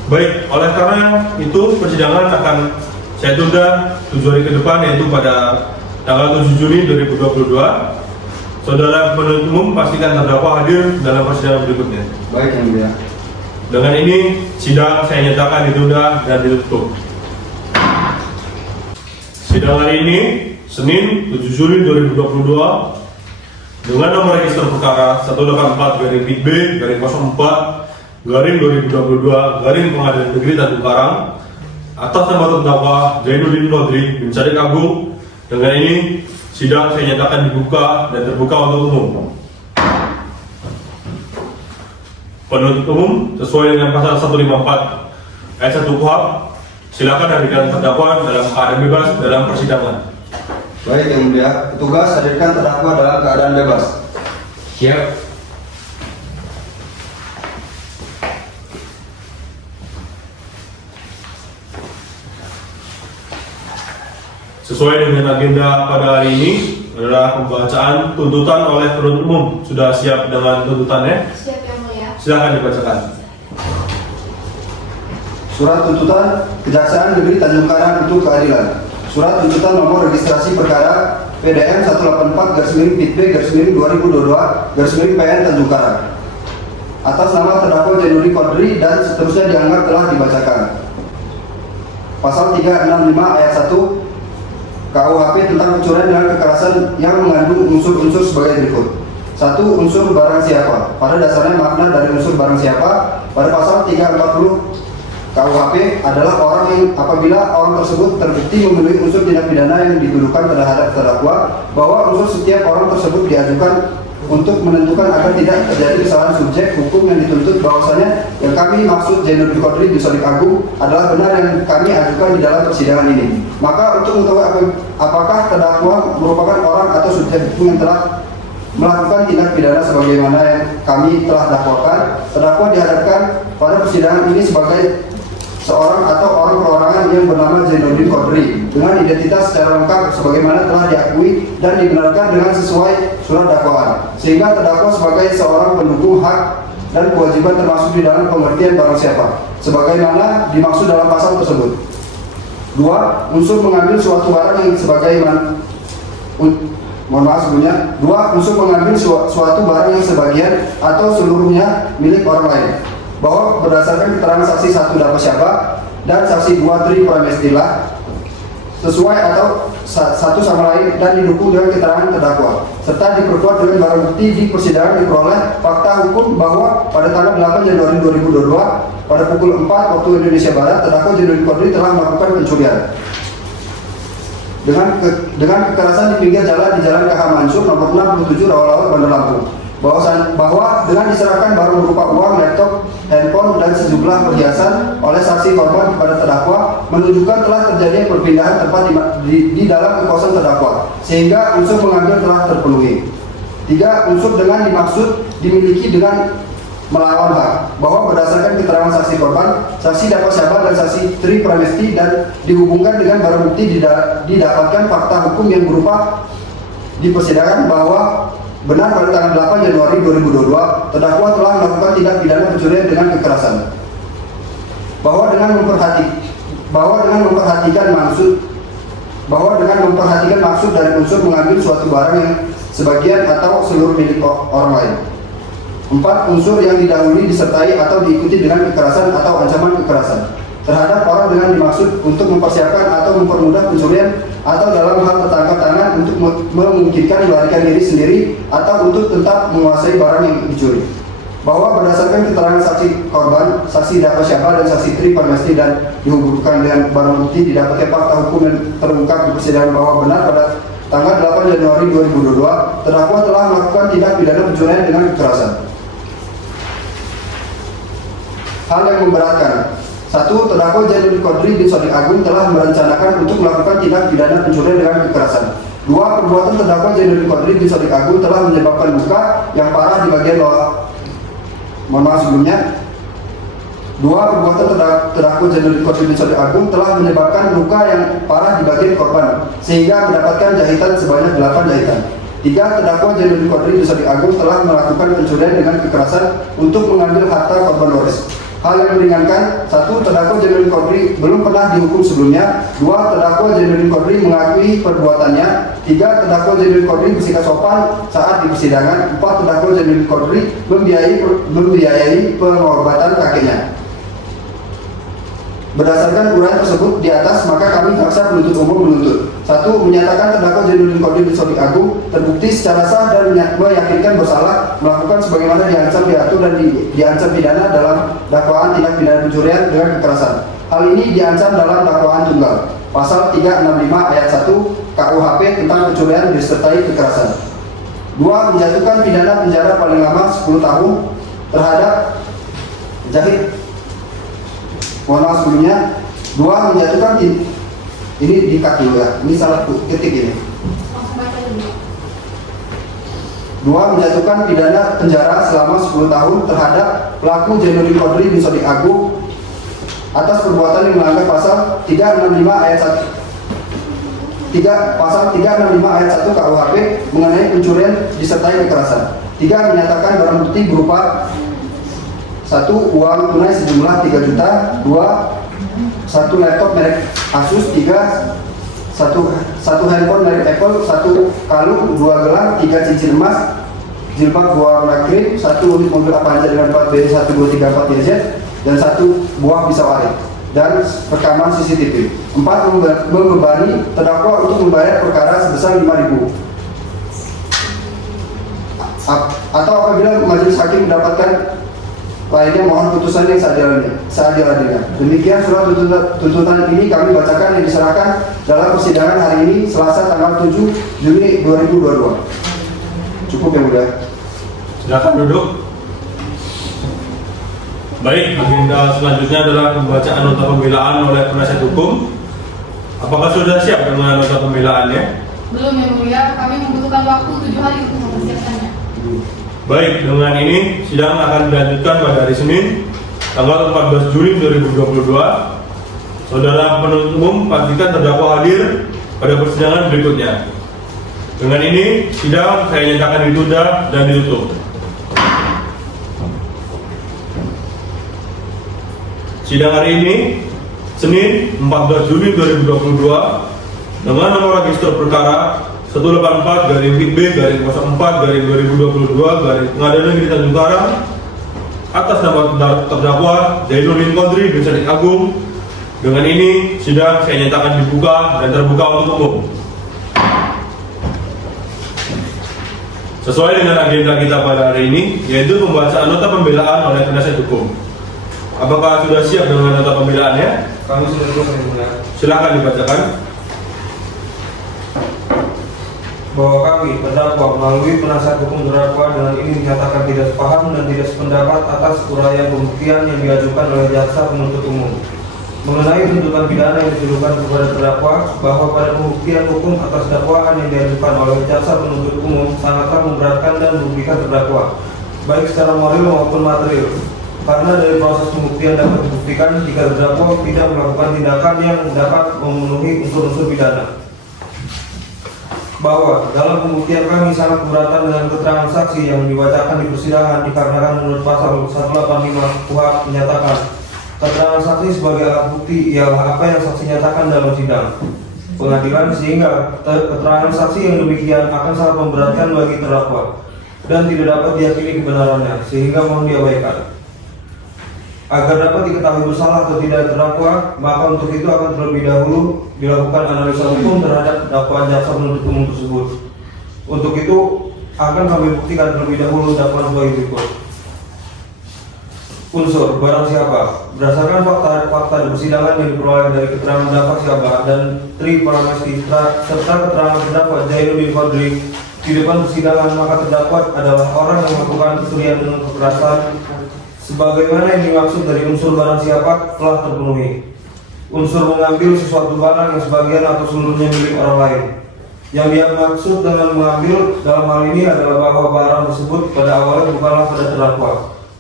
Baik, oleh karena itu persidangan akan saya tunda 7 hari ke depan, yaitu pada tanggal 7 Juni 2022. Saudara penuntut umum pastikan terdakwa hadir dalam persidangan berikutnya. Baik yang mulia. Dengan ini sidang saya nyatakan ditunda dan ditutup. Sidang hari ini Senin 7 Juli 2022 dengan nomor register perkara 184-04-2022 Negeri Tanjung Karang atas nama terdakwa Zainuddin Qadri bin Sadiq Agung. Dengan ini sidang saya nyatakan dibuka dan terbuka untuk umum. Penuntut umum sesuai dengan pasal 154 ayat 1 KUHP silakan hadirkan terdakwa dalam keadaan bebas dalam persidangan. Baik yang mulia, petugas hadirkan terdakwa dalam keadaan bebas. Siap. Sesuai dengan agenda pada hari ini adalah pembacaan tuntutan oleh penuntut umum. Sudah siap dengan tuntutannya? Siap yang mulia. Silakan dibacakan. Surat tuntutan Kejaksaan Negeri Tanjung Karang untuk keadilan. Surat tuntutan nomor registrasi perkara PDM 184-PIP-2022-PN Tanjung Karang. Atas nama terdakwa Zainuddin Qadri dan seterusnya dianggap telah dibacakan. Pasal 365 ayat 1 KUHP tentang pencurian dengan kekerasan yang mengandung unsur-unsur sebagai berikut. 1. Unsur barang siapa. Pada dasarnya makna dari unsur barang siapa pada pasal 340 KUHP adalah orang yang apabila orang tersebut terbukti memenuhi unsur tindak pidana yang dituduhkan terhadap terdakwa, bahwa unsur setiap orang tersebut diajukan untuk menentukan agar tidak terjadi kesalahan subjek hukum yang dituntut, bahwasanya yang kami maksud Zainuddin Qadri bin Sadiq Agung adalah benar yang kami ajukan di dalam persidangan ini. Maka untuk mengetahui apakah terdakwa merupakan orang atau subjek hukum yang telah melakukan tindak pidana sebagaimana yang kami telah dakwakan, terdakwa dihadapkan pada persidangan ini sebagai seorang atau orang perorangan yang bernama Zainuddin Qadri dengan identitas secara lengkap sebagaimana telah diakui dan dibenarkan dengan sesuai surat dakwaan, sehingga terdakwa sebagai seorang pendukung hak dan kewajiban termasuk di dalam pengertian barang siapa sebagaimana dimaksud dalam pasal tersebut. 2. Unsur mengambil suatu barang yang sebagaimana unsur mengambil suatu barang yang sebagian atau seluruhnya milik orang lain, bahwa berdasarkan keterangan saksi 1 dapat siapa dan saksi 2 tri pramestilah sesuai atau satu sama lain dan didukung dengan keterangan terdakwa, serta diperkuat dengan barang bukti di persidangan diperoleh fakta hukum bahwa pada tanggal 8 Januari 2022 pada pukul 4 waktu Indonesia Barat terdakwa Zainuddin Qadri telah melakukan pencurian dengan kekerasan di pinggir jalan di Jalan KH Mansur nomor 67 Rawa-Laut Bandar Lampung, bahwa dengan diserahkan barang berupa uang, laptop, handphone dan sejumlah perhiasan oleh saksi korban kepada terdakwa menunjukkan telah terjadi perpindahan tempat di dalam kekosongan terdakwa sehingga unsur mengambil telah terpenuhi. 3. Unsur dengan dimaksud dimiliki dengan melawan hak, bahwa berdasarkan keterangan saksi korban, saksi dapat siapa dan saksi tri pramesti dan dihubungkan dengan barang bukti didapatkan fakta hukum yang berupa di persidangan bahwa benar pada tanggal 8 Januari 2022 terdakwa telah melakukan tindak pidana pencurian dengan kekerasan, bahwa dengan memperhatikan maksud dari unsur mengambil suatu barang yang sebagian atau seluruh milik orang lain. 4. Unsur yang didahului disertai atau diikuti dengan kekerasan atau ancaman kekerasan terhadap orang dengan dimaksud untuk mempersiapkan atau mempermudah pencurian atau dalam hal tertangkap tangan untuk memungkinkan melarikan diri sendiri atau untuk tetap menguasai barang yang dicuri, bahwa berdasarkan keterangan saksi korban, saksi dapat siapa dan saksi tri pramesti dan dihubungkan dengan barang bukti didapatkan fakta hukum yang terungkap di persidangan bahwa benar pada tanggal 8 Januari 2022 terdakwa telah melakukan tindak pidana pencurian dengan kekerasan. Hal yang memberatkan: 1. Terdakwa Zainuddin Qadri bin Shadiq Agung telah merencanakan untuk melakukan tindak pidana pencurian dengan kekerasan. 2. Perbuatan terdakwa Zainuddin Qadri bin Shadiq Agung telah menyebabkan luka yang parah di bagian bawah. Sebelumnya. 2. Perbuatan terdakwa Zainuddin Qadri bin Shadiq Agung telah menyebabkan luka yang parah di bagian korban sehingga mendapatkan jahitan sebanyak 8 jahitan. 3. Terdakwa Zainuddin Qadri bin Shadiq Agung telah melakukan pencurian dengan kekerasan untuk mengambil harta korban waris. Hal yang meringankan: 1. Terdakwa Zainuddin Qadri belum pernah dihukum sebelumnya. 2. Terdakwa Zainuddin Qadri mengakui perbuatannya. 3. Terdakwa Zainuddin Qadri bersikap sopan saat di persidangan. 4. Terdakwa Zainuddin Qadri membiayai pengobatan kakeknya. Berdasarkan uraian tersebut di atas, maka kami jaksa penuntut umum menuntut: 1. Menyatakan terdakwa Zainuddin Qadri bin Shadiq Agung terbukti secara sah dan meyakinkan bersalah melakukan sebagaimana diancam diatur dan diancam pidana dalam dakwaan tindak pidana pencurian dengan kekerasan. Hal ini diancam dalam dakwaan tunggal pasal 365 ayat 1 KUHP tentang pencurian disertai kekerasan. 2. Menjatuhkan pidana penjara paling lama 10 tahun terhadap Zahid. Sebelumnya. 2. Menjatuhkan ini dikat dulu ya, ini salah ketik ini. 2. Menjatuhkan pidana penjara selama 10 tahun terhadap pelaku Zainuddin Qadri bin Shadiq Agung atas perbuatan yang melanggar pasal 365 ayat 1 KUHP mengenai pencurian disertai kekerasan. 3. Menyatakan barang bukti berupa 1. Uang tunai sejumlah 3 juta. 2. 1 laptop merek Asus. 3. 1 handphone merek Apple. 1 kalung, 2 gelang, 3 cincin emas, jilbab berwarna krim, 1 unit mobil Avanza dengan plat BD 1234 YZ dan 1 buah pisau arit dan rekaman CCTV. 4. Membebani terdakwa untuk membayar perkara sebesar 5.000 atau apabila majelis hakim mendapatkan lainnya mohon putusan yang seadil-adilnya. Demikian surat tuntutan ini kami bacakan yang diserahkan dalam persidangan hari ini Selasa tanggal 7 Juni 2022. Cukup yang mulia. Silakan duduk. Baik, agenda selanjutnya adalah pembacaan nota pembelaan oleh penasihat hukum. Apakah sudah siap dengan nota pembelaannya? Belum, yang mulia. Kami membutuhkan waktu 7 hari untuk mempersiapkannya. Baik, dengan ini sidang akan dilanjutkan pada hari Senin tanggal 14 Juni 2022, Saudara penuntut umum pastikan terdakwa hadir pada persidangan berikutnya. Dengan ini, sidang saya nyatakan ditunda dan ditutup. Sidang hari ini, Senin 14 Juni 2022, dengan nomor register perkara 184-B-04-2022 Pengadilan Negeri Tanjung Karang atas nama terdakwa Zainuddin Qadri bin Shadiq Agung. Dengan ini, sidang saya nyatakan dibuka dan terbuka untuk umum. Sesuai dengan agenda kita pada hari ini, yaitu pembacaan nota pembelaan oleh penasihat hukum. Apakah sudah siap dengan nota pembelaannya? Kami sudah siap. Silakan dibacakan. Bahwa kami terdakwa melalui penasihat hukum terdakwa dengan ini dinyatakan tidak sepaham dan tidak sependapat atas uraian pembuktian yang diajukan oleh jaksa penuntut umum mengenai tuntutan pidana yang ditujukan kepada terdakwa, bahwa pada pembuktian hukum atas dakwaan yang diajukan oleh jaksa penuntut umum sangatlah memberatkan dan merugikan terdakwa, baik secara moral maupun material, karena dari proses pembuktian dapat dibuktikan jika terdakwa tidak melakukan tindakan yang dapat memenuhi unsur-unsur pidana. Bahwa dalam pembuktian kami sangat keberatan dengan keterangan saksi yang dibacakan di persidangan dikarenakan menurut pasal 185 KUHP menyatakan keterangan saksi sebagai alat bukti ialah apa yang saksi nyatakan dalam sidang pengadilan, sehingga keterangan saksi yang demikian akan sangat memberatkan bagi terdakwa dan tidak dapat diyakini kebenarannya, sehingga mohon diabaikan. Agar dapat diketahui bersalah atau tidak terdakwa, maka untuk itu akan terlebih dahulu dilakukan analisa hukum terhadap dakwaan jaksa penuntut umum tersebut. Untuk itu akan kami buktikan terlebih dahulu dakwaan sebagai berikut. Unsur barang siapa berdasarkan fakta di persidangan yang diperoleh dari keterangan dakwah siapa dan Tri Pramesti serta keterangan terdakwa Zainuddin Qadri di depan persidangan, maka terdakwa adalah orang yang melakukan pencurian dengan kekerasan sebagaimana yang dimaksud dari unsur barang siapa telah terpenuhi. Unsur mengambil sesuatu barang yang sebagian atau seluruhnya milik orang lain. Yang dia maksud dengan mengambil dalam hal ini adalah bahwa barang tersebut pada awalnya bukanlah pada terdakwa,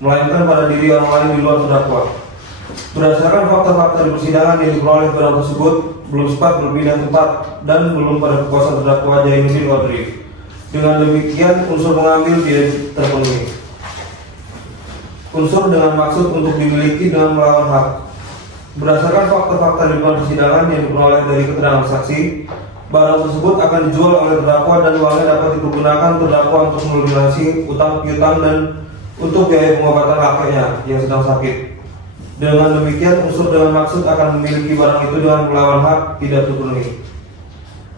melainkan pada diri orang lain di luar terdakwa. Berdasarkan fakta-fakta di persidangan yang diperoleh barang tersebut belum sempat berpindah tempat dan belum pada kekuasaan terdakwa Zainuddin Qadri. Dengan demikian unsur mengambil tidak terpenuhi. Unsur dengan maksud untuk dimiliki dengan melawan hak. Berdasarkan fakta-fakta di dalam persidangan yang diperoleh dari keterangan saksi, barang tersebut akan dijual oleh terdakwa dan uangnya dapat digunakan terdakwa untuk melunasi utang piutang dan untuk biaya pengobatan kakeknya yang sedang sakit. Dengan demikian unsur dengan maksud akan memiliki barang itu dengan melawan hak tidak terpenuhi.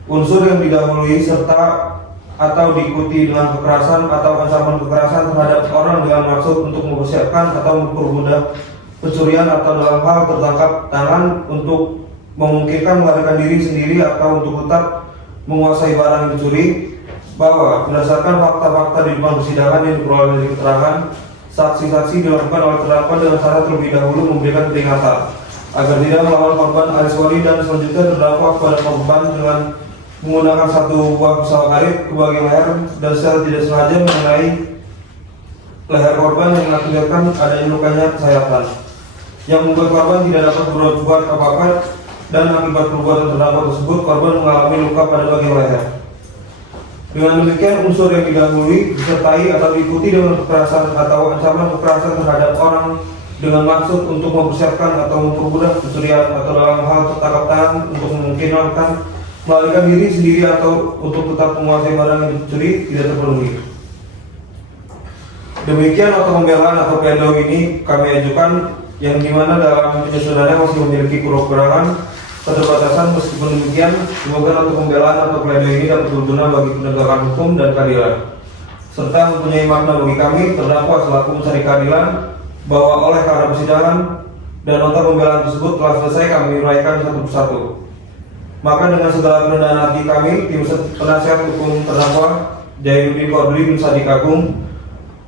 Unsur yang didahului serta atau diikuti dengan kekerasan atau ancaman kekerasan terhadap orang dengan maksud untuk mempersiapkan atau mempermudah pencurian atau dalam hal tertangkap tangan untuk memungkinkan melarikan diri sendiri atau untuk tetap menguasai barang yang dicuri. Bahwa berdasarkan fakta-fakta di depan persidangan yang diperoleh dari keterangan saksi-saksi dilakukan oleh terdakwa dengan cara terlebih dahulu memberikan peringatan agar tidak melawan korban alias wali, dan selanjutnya terdakwa kepada korban dengan menggunakan satu buah pisau karet ke bagian leher dan secara tidak sengaja mengenai leher korban yang mengakibatkan adanya lukanya sayatan yang membuat korban tidak dapat berbuat apa-apa, dan akibat perbuatan terdakwa tersebut korban mengalami luka pada bagian leher. Dengan demikian unsur yang didahului disertai atau diikuti dengan kekerasan atau ancaman kekerasan terhadap orang dengan maksud untuk mempersiapkan atau mempermudah pencurian atau dalam hal tertangkap tangan untuk memungkinkan melarikan diri sendiri atau untuk tetap menguasai barang yang dicuri tidak terpenuhi. Demikian nota pembelaan atau pledoi ini kami ajukan, yang dimana dalam penyusunannya masih memiliki kekurangan keterbatasan. Meskipun demikian, semoga nota pembelaan atau pledoi ini dapat berguna bagi penegakan hukum dan keadilan, serta mempunyai makna bagi kami terdakwa selaku mencari keadilan, bahwa oleh karena persidangan dan nota pembelaan tersebut telah selesai, kami uraikan satu persatu. Maka dengan segala kerendahan hati kami, tim penasihat hukum terdakwa Zainuddin Qadri bin Shadiq Agung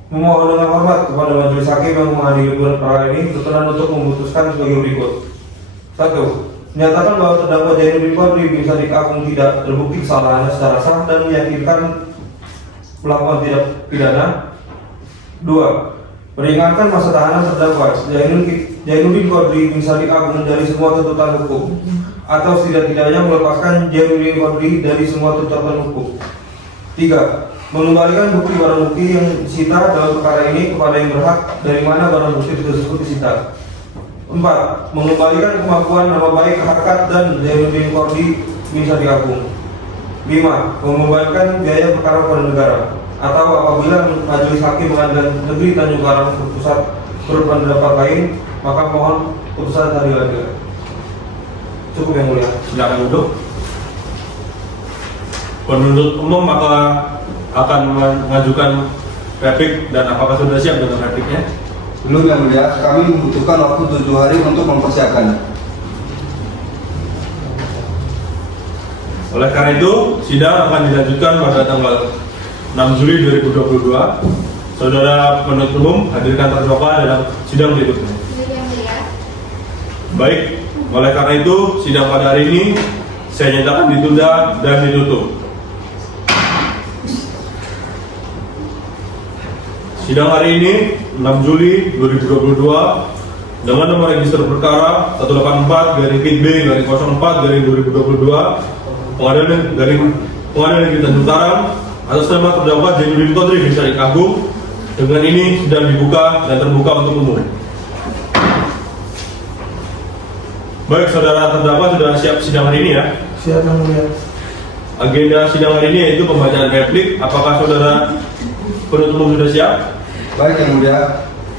memohon dengan hormat kepada majelis hakim yang mengadili perkara ini berkenan untuk memutuskan sebagai berikut. 1. Menyatakan bahwa terdakwa Zainuddin Qadri bin Shadiq Agung tidak terbukti kesalahannya secara sah dan meyakinkan melakukan tindak pidana. 2. Meringankan masa tahanan terdakwa Jainuddin Qadri bin Sadiq Agung dari semua tuntutan hukum, atau setidak-tidaknya melepaskan Jainuddin Qadri dari semua tuntutan hukum. 3. Mengembalikan bukti barang bukti yang disita dalam perkara ini kepada yang berhak dari mana barang bukti tersebut disita. 4. Mengembalikan kemampuan nama baik, harkat, dan Jainuddin Qadri bin Sadiq Agung. 5. Mengembalikan biaya perkara kepada negara, atau apabila Majelis Hakim Pengadilan Negeri Tanjung Karang Pusat berpendapat lain, maka mohon putusan tahlilan. Cukup yang mulia. Silakan duduk. Penuntut umum maka akan mengajukan replik, dan apakah sudah siap dengan repliknya? Belum yang mulia, kami membutuhkan waktu 7 hari untuk mempersiapkannya. Oleh karena itu, sidang akan dilanjutkan pada tanggal 6 Juli 2022. Saudara penuntut umum hadirkan terdakwa dalam sidang berikutnya. Baik, oleh karena itu sidang pada hari ini saya nyatakan ditunda dan ditutup. Sidang hari ini 6 Juli 2022 dengan nomor register perkara 184/B/04/2022 Pengadilan Negeri Tanjung Karang atas nama terdakwa Jainuddin Qadri bin Sadiq Agung. Dengan ini sedang dibuka dan terbuka untuk umum. Baik, saudara terdakwa sudah siap sidang hari ini ya? Siap yang mulia. Agenda sidang hari ini yaitu pembacaan replik. Apakah saudara penuntut umum sudah siap? Baik yang mulia.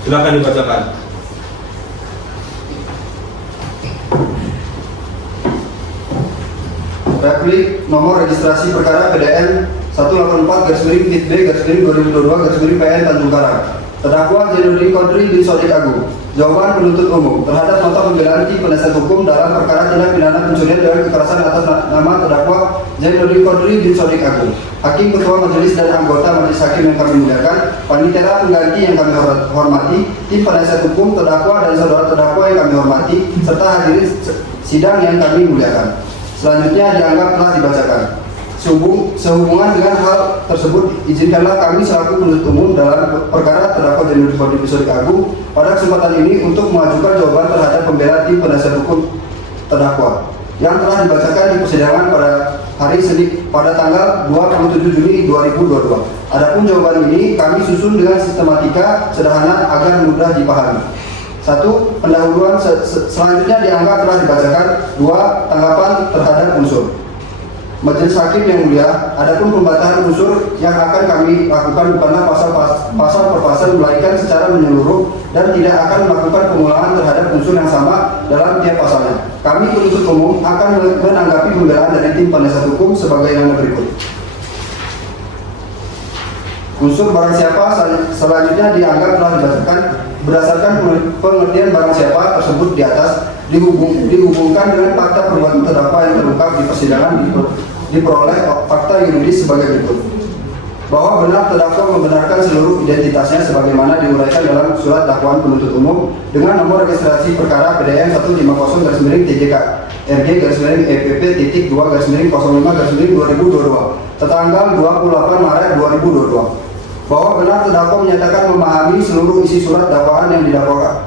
Silakan dibacakan. Replik nomor registrasi perkara PDN 184/B/2022/PN Tanjung Karang. Terdakwa Jainuddin Qadri bin Sadiq Agung. Jawaban penuntut umum terhadap nota pembelaan tim penasihat hukum dalam perkara tindak pidana pencurian dengan kekerasan atas nama terdakwa Jainuddin Qadri bin Sadiq Agung. Hakim, ketua majelis, dan anggota majelis hakim yang kami muliakan, panitia pengganti yang kami hormati, tim penasihat hukum, terdakwa dan saudara terdakwa yang kami hormati, serta hadirin sidang yang kami muliakan. Selanjutnya dianggap telah dibacakan. Sehubungan dengan hal tersebut, izinkanlah kami selaku penuntut umum dalam perkara terdakwa Jainuddin Qadri bin Sadiq Agung pada kesempatan ini untuk mengajukan jawaban terhadap pembelaan tim penasihat hukum terdakwa yang telah dibacakan di persidangan pada hari Senin pada tanggal 27 Juni 2022. Adapun jawaban ini kami susun dengan sistematika sederhana agar mudah dipahami. 1. Pendahuluan selanjutnya dianggap telah dibacakan. 2. Tanggapan terhadap unsur. Majelis Hakim yang mulia, adapun pembatasan unsur yang akan kami lakukan bukanlah pasal per pasal, melainkan secara menyeluruh dan tidak akan melakukan pengulangan terhadap unsur yang sama dalam tiap pasalnya. Kami penuntut umum akan menanggapi pembelaan dari tim penasihat hukum sebagai yang berikut. Unsur barang siapa selanjutnya dianggap telah dibacakan. Berdasarkan pengertian barang siapa tersebut di atas, dihubungkan dengan fakta perbuatan terdakwa yang terungkap di persidangan diperoleh fakta yuridis sebagai berikut. Bahwa benar terdakwa membenarkan seluruh identitasnya sebagaimana diuraikan dalam surat dakwaan penuntut umum dengan nomor registrasi perkara PDN 150/TJK RG-EPP.2/05/2022 tertanggal 28 Maret 2022. Bahwa benar terdakwa menyatakan memahami seluruh isi surat dakwaan yang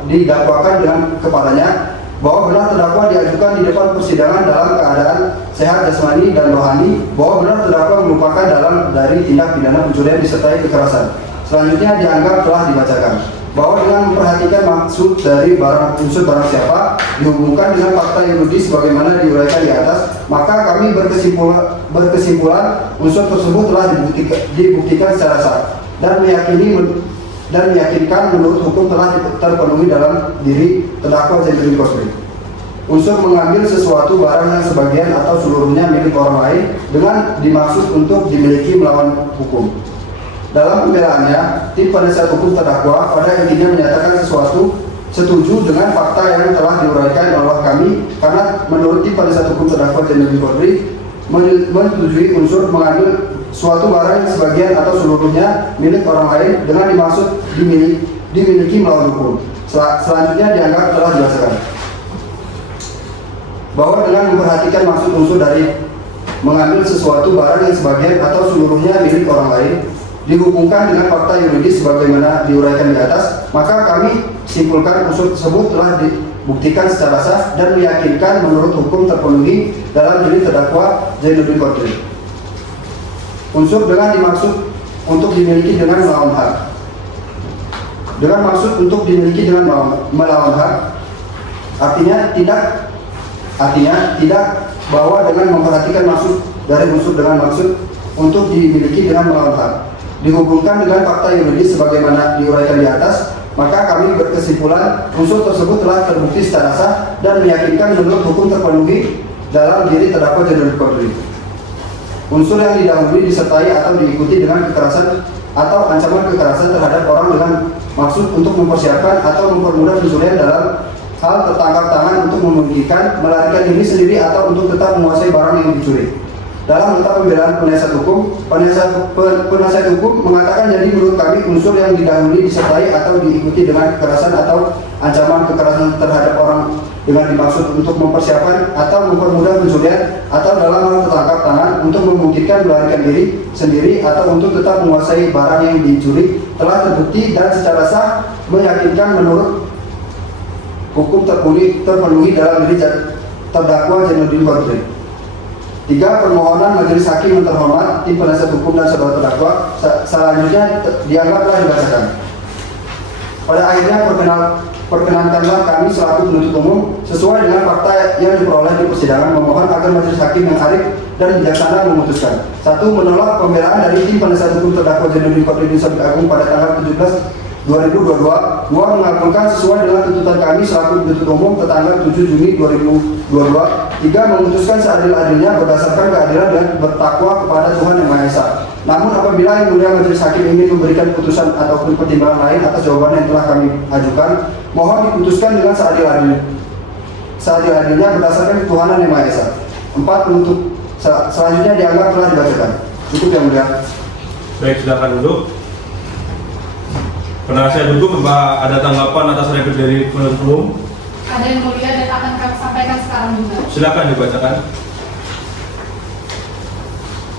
didakwakan dengan kepadanya. Bahwa benar terdakwa diajukan di depan persidangan dalam keadaan sehat jasmani dan rohani. Bahwa benar terdakwa merupakan dalam dari tindak pidana pencurian disertai kekerasan. Selanjutnya dianggap telah dibacakan. Bahwa dengan memperhatikan maksud dari unsur barang siapa dihubungkan dengan fakta yuridis sebagaimana diuraikan di atas, maka kami berkesimpulan unsur tersebut telah dibuktikan secara sah dan meyakinkan menurut hukum telah terpenuhi dalam diri terdakwa Jainuddin Qadri. Unsur mengambil sesuatu barang yang sebagian atau seluruhnya milik orang lain dengan dimaksud untuk dimiliki melawan hukum. Dalam pembelaannya, tim penasihat hukum terdakwa pada intinya menyatakan setuju dengan fakta yang telah diuraikan oleh kami karena menurut tim penasihat hukum terdakwa Jainuddin Qadri menyetujui unsur mengambil suatu barang yang sebagian atau seluruhnya milik orang lain dengan dimaksud dimiliki melawan hukum. Selanjutnya dianggap telah dibacakan. Bahwa dengan memperhatikan maksud unsur dari mengambil sesuatu barang yang sebagian atau seluruhnya milik orang lain, dihubungkan dengan fakta yuridis sebagaimana diuraikan di atas, maka kami simpulkan unsur tersebut telah dibuktikan secara sah dan meyakinkan menurut hukum terpenuhi dalam diri terdakwa Zainuddin Qadri. Unsur dengan dimaksud untuk dimiliki dengan melawan hak. Dengan maksud untuk dimiliki dengan melawan hak, artinya tidak bahwa dengan memperhatikan maksud dari unsur dengan maksud untuk dimiliki dengan melawan hak dihubungkan dengan fakta yuridis sebagaimana diuraikan di atas, maka kami berkesimpulan unsur tersebut telah terbukti secara sah dan meyakinkan menurut hukum terpenuhi dalam diri terdakwa Zainuddin Qadri. Unsur yang didahului disertai atau diikuti dengan kekerasan atau ancaman kekerasan terhadap orang dengan maksud untuk mempersiapkan atau mempermudah pencurian dalam hal tertangkap tangan untuk memungkinkan melarikan diri sendiri atau untuk tetap menguasai barang yang dicuri. Dalam nota pembelaan penasihat hukum mengatakan, jadi menurut kami unsur yang didahului disertai atau diikuti dengan kekerasan atau ancaman kekerasan terhadap orang dengan dimaksud untuk mempersiapkan atau mempermudah pencurian atau dalam hal tertangkap tangan untuk memungkinkan melarikan diri sendiri atau untuk tetap menguasai barang yang dicuri telah terbukti dan secara sah meyakinkan menurut hukum terpenuhi dalam diri terdakwa Zainuddin Qadri. 3. Permohonan majelis hakim yang terhormat, tim penasihat hukum dan saudara terdakwa selanjutnya dianggap telah dibacakan. Pada akhirnya perkenankanlah kami selaku penuntut umum sesuai dengan fakta yang diperoleh di persidangan memohon agar majelis hakim yang arif dan bijaksana memutuskan. 1. Menolak pembelaan dari tim penasihat hukum terdakwa Zainuddin Qadri bin Sabit Agung pada tanggal 17 2022. 2. Mengabulkan sesuai dengan tuntutan kami selaku penuntut umum tanggal 7 Juni 2022. 3. Memutuskan seadil-adilnya berdasarkan keadilan dan bertakwa kepada Tuhan Yang Maha Esa. Namun apabila yang mulia majelis hakim ingin memberikan putusan ataupun pertimbangan lain atas jawaban yang telah kami ajukan, mohon diputuskan dengan seadil-adilnya berdasarkan ketuhanan Yang Maha Esa. 4. Penuntut selanjutnya dianggap telah dibacakan. Cukup yang mulia. Baik, silakan duduk. Penasihat hukum, ada tanggapan atas replik dari penuntut umum? Ada yang mulia dan akan kami sampaikan sekarang juga. Silakan dibacakan.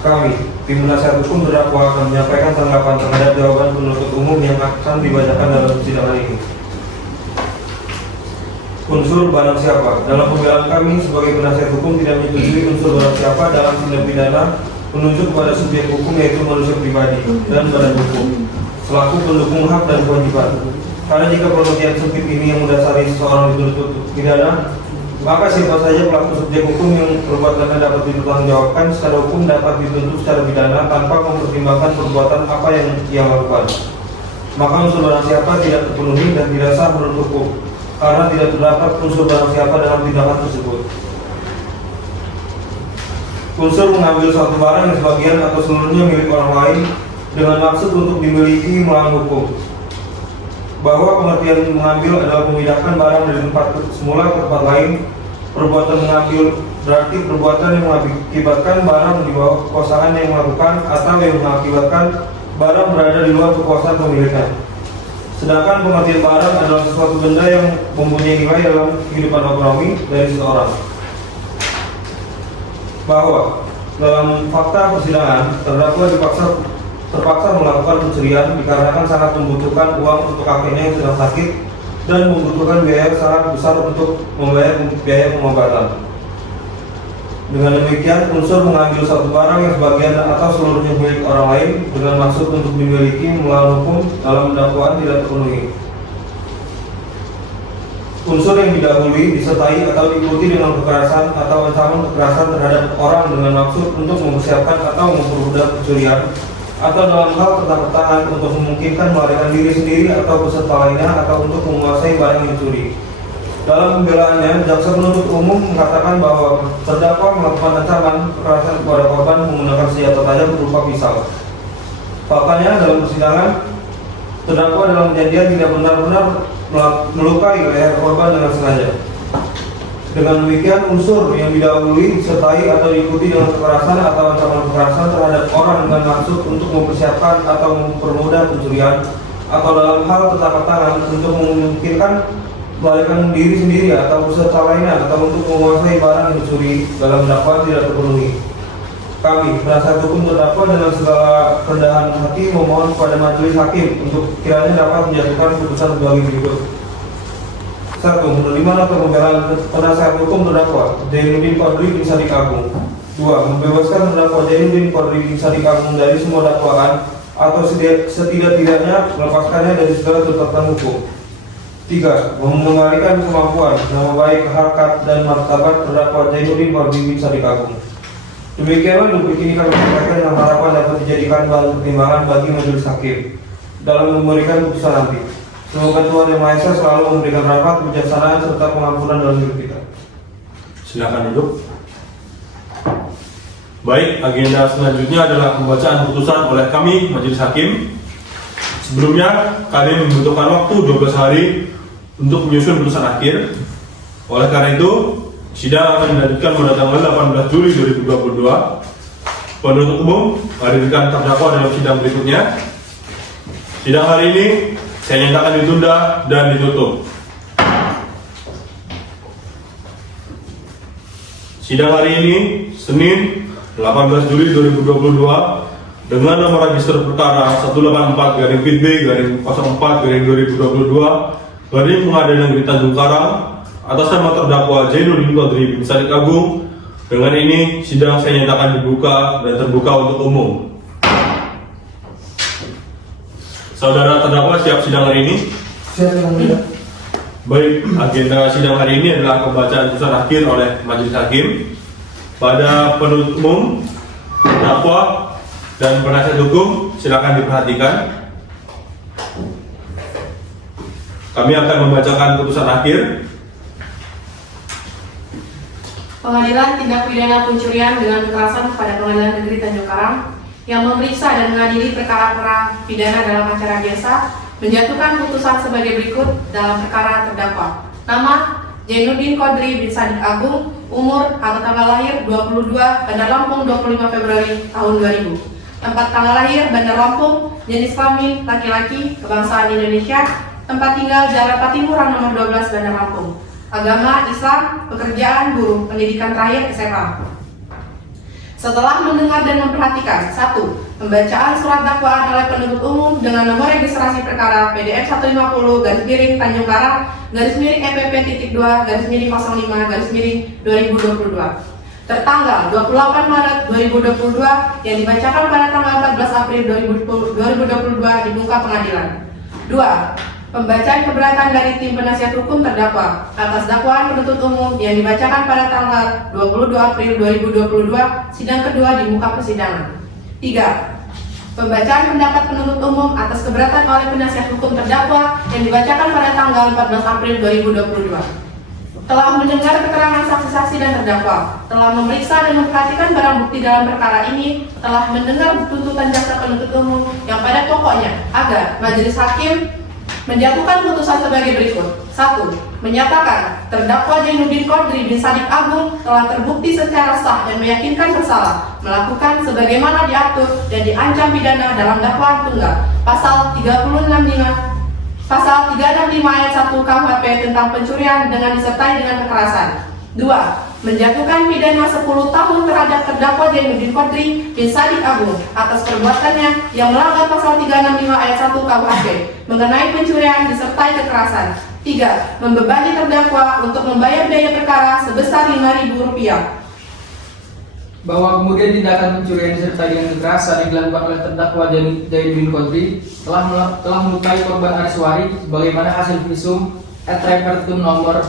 Kami, tim penasihat hukum terdakwa akan menyampaikan tanggapan terhadap jawaban penuntut umum yang akan dibacakan dalam persidangan ini. Unsur barang siapa. Dalam pembelaan kami sebagai penasihat hukum tidak menyetujui unsur barang siapa dalam tindak pidana menunjuk kepada subjek hukum yaitu manusia pribadi dan badan hukum selaku pendukung hak dan kewajiban. Karena jika pengertian sempit ini yang mendasari seseorang dituntut pidana, maka siapa saja pelaku subjek hukum yang perbuatannya dapat dipertanggungjawabkan secara hukum dapat dituntut secara pidana tanpa mempertimbangkan perbuatan apa yang ia lakukan. Maka unsur barang siapa tidak terpenuhi dan tidak sah menurut hukum, karena tidak terdapat unsur barang siapa dalam tindakan tersebut. Unsur mengambil suatu barang yang sebagian atau seluruhnya milik orang lain dengan maksud untuk dimiliki melawan hukum. Bahwa pengertian mengambil adalah memindahkan barang dari tempat semula ke tempat lain. Perbuatan mengambil berarti perbuatan yang mengakibatkan barang di bawah kekuasaan yang melakukan atau yang mengakibatkan barang berada di luar kekuasaan pemiliknya. Sedangkan pengertian barang adalah sesuatu benda yang mempunyai nilai dalam kehidupan ekonomi dari seseorang. Bahwa dalam fakta persidangan terdakwa terpaksa melakukan pencurian dikarenakan sangat membutuhkan uang untuk kakeknya yang sedang sakit dan membutuhkan biaya sangat besar untuk membayar biaya pengobatan. Dengan demikian, unsur mengambil satu barang yang sebagian atau seluruhnya milik orang lain dengan maksud untuk dimiliki melawan hukum dalam dakwaan tidak terpenuhi. Unsur yang didahului disertai atau diikuti dengan kekerasan atau ancaman kekerasan terhadap orang dengan maksud untuk mempersiapkan atau mempermudah pencurian atau dalam hal tertangkap tangan untuk memungkinkan melarikan diri sendiri atau beserta lainnya atau untuk menguasai barang yang dicuri. Dalam pembelaannya, jaksa penuntut umum mengatakan bahwa terdakwa melakukan ancaman kekerasan kepada korban menggunakan senjata tajam berupa pisau. Faktanya dalam persidangan, terdakwa dalam kejadian tidak benar-benar melukai leher korban dengan sengaja. Dengan demikian, unsur yang didahului disertai atau diikuti dengan kekerasan atau ancaman kekerasan terhadap orang dengan maksud untuk mempersiapkan atau mempermudah pencurian atau dalam hal tertangkap tangan untuk memungkinkan melarikan diri sendiri atau beserta lainnya atau untuk menguasai barang yang dicuri dalam dakwaan tidak terpenuhi. Kami, penasihat hukum terdakwa dengan segala kerendahan hati memohon kepada majelis hakim untuk kiranya dapat menjatuhkan putusan sebagai berikut. 1. Menerima nota pembelaan penasihat hukum terdakwa Zainuddin Qadri bin Shadiq Agung. 2. Membebaskan terdakwa Zainuddin Qadri bin Shadiq Agung dari semua dakwaan atau setidak-tidaknya melepaskannya dari segala tuntutan hukum. 3. Mengembalikan kemampuan, nama baik, harkat, dan martabat terdakwa Zainuddin Qadri bin Shadiq Agung. Demikianlah duplik ini kami sampaikan dan harapan dapat dijadikan bahan pertimbangan bagi majelis hakim dalam memberikan putusan nanti. Semoga Tuhan Yang Maha Esa selalu memberikan rahmat, kebijaksanaan, serta pengampunan dalam hidup kita. Silakan duduk. Baik, agenda selanjutnya adalah pembacaan putusan oleh kami, majelis hakim. Sebelumnya, kami membutuhkan waktu 12 hari untuk menyusun putusan akhir. Oleh karena itu, sidang akan dilanjutkan pada tanggal 18 Juli 2022. Penuntut umum menghadirkan terdakwa dalam sidang berikutnya. Sidang hari ini saya nyatakan ditunda dan ditutup. Sidang hari ini, Senin 18 Juli 2022, dengan nomor register perkara 184-PB-04-2022 dari Pengadilan Negeri Tanjung Karang atas nama terdakwa Zainuddin Qadri bin Shadiq Agung. Dengan ini sidang saya nyatakan dibuka dan terbuka untuk umum. Saudara terdakwa siap sidang hari ini? Siap Yang Mulia. Baik, agenda sidang hari ini adalah pembacaan putusan akhir oleh majelis hakim. Pada penuntut umum, terdakwa, dan penasihat hukum silakan diperhatikan. Kami akan membacakan putusan akhir. Pengadilan Tindak Pidana Pencurian dengan Kekerasan pada Pengadilan Negeri Tanjung Karang yang memeriksa dan mengadili perkara pidana dalam acara biasa menjatuhkan putusan sebagai berikut dalam perkara terdakwa. Nama Zainuddin Qadri bin Shadiq Agung, umur atau tanggal lahir 22, Bandar Lampung 25 Februari tahun 2000. Tempat tanggal lahir Bandar Lampung, jenis kelamin laki-laki, kebangsaan Indonesia, tempat tinggal Jalan Patimuran nomor 12 Bandar Lampung. Agama Islam, pekerjaan buruh, pendidikan terakhir SMA. Setelah mendengar dan memperhatikan 1. Pembacaan surat dakwaan oleh penuntut umum dengan nomor registrasi perkara PDF 150 Tanjung Karang EPP.2/05/2022 tertanggal 28 Maret 2022 yang dibacakan pada tanggal 14 April 2022 di muka pengadilan. 2. Pembacaan keberatan dari tim penasihat hukum terdakwa atas dakwaan penuntut umum yang dibacakan pada tanggal 22 April 2022 sidang kedua di muka persidangan. 3. Pembacaan pendapat penuntut umum atas keberatan oleh penasihat hukum terdakwa yang dibacakan pada tanggal 14 April 2022. Telah mendengar keterangan saksi-saksi dan terdakwa, telah memeriksa dan memperhatikan barang bukti dalam perkara ini, telah mendengar tuntutan jaksa penuntut umum yang pada pokoknya agar majelis hakim menjatuhkan putusan sebagai berikut. 1. Menyatakan terdakwa Zainuddin Qadri bin Shadiq Agung telah terbukti secara sah dan meyakinkan bersalah melakukan sebagaimana diatur dan diancam pidana dalam dakwaan tunggal pasal 365 ayat 1 KUHP tentang pencurian dengan disertai dengan kekerasan. 2. Menjatuhkan pidana 10 tahun terhadap terdakwa Zainuddin Qadri bin Shadiq Agung atas perbuatannya yang melanggar pasal 365 ayat 1 KUHP mengenai pencurian disertai kekerasan. 3. Membebani terdakwa untuk membayar biaya perkara sebesar Rp5.000. Bahwa kemudian tindakan pencurian disertai dengan kekerasan yang dilakukan oleh terdakwa Zainuddin Qadri telah melukai korban Ariswari sebagaimana hasil visum et repertum nomor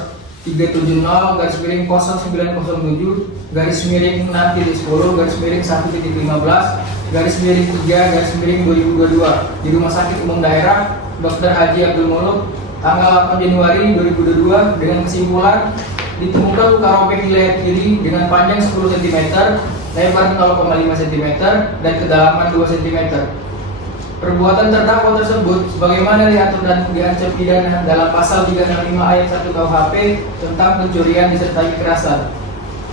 370-0907-10-1.15 3/2022 di Rumah Sakit Umum Daerah Dr. Haji Abdul Muluk tanggal 8 Januari 2022 dengan kesimpulan ditemukan luka robek di leher kiri dengan panjang 10 cm, lebar 0,5 cm, dan kedalaman 2 cm. Perbuatan terdakwa tersebut sebagaimana diatur dan diancam pidana dalam pasal 365 ayat 1 KUHP tentang pencurian disertai kekerasan.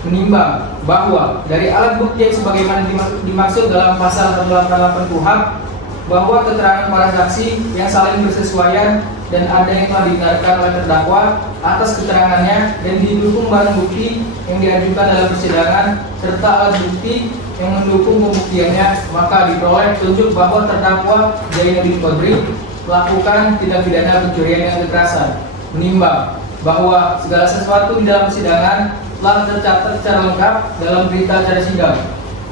Menimbang bahwa dari alat bukti yang sebagaimana dimaksud dalam pasal 188 KUHP bahwa keterangan para saksi yang saling bersesuaian dan ada yang telah didengarkan oleh terdakwa atas keterangannya dan didukung barang bukti yang diajukan dalam persidangan serta alat bukti yang mendukung pembuktiannya, maka diperoleh petunjuk bahwa terdakwa Zainuddin Qadri melakukan tindak pidana pencurian dengan kekerasan. Menimbang bahwa segala sesuatu di dalam persidangan telah tercatat secara lengkap dalam berita acara sidang.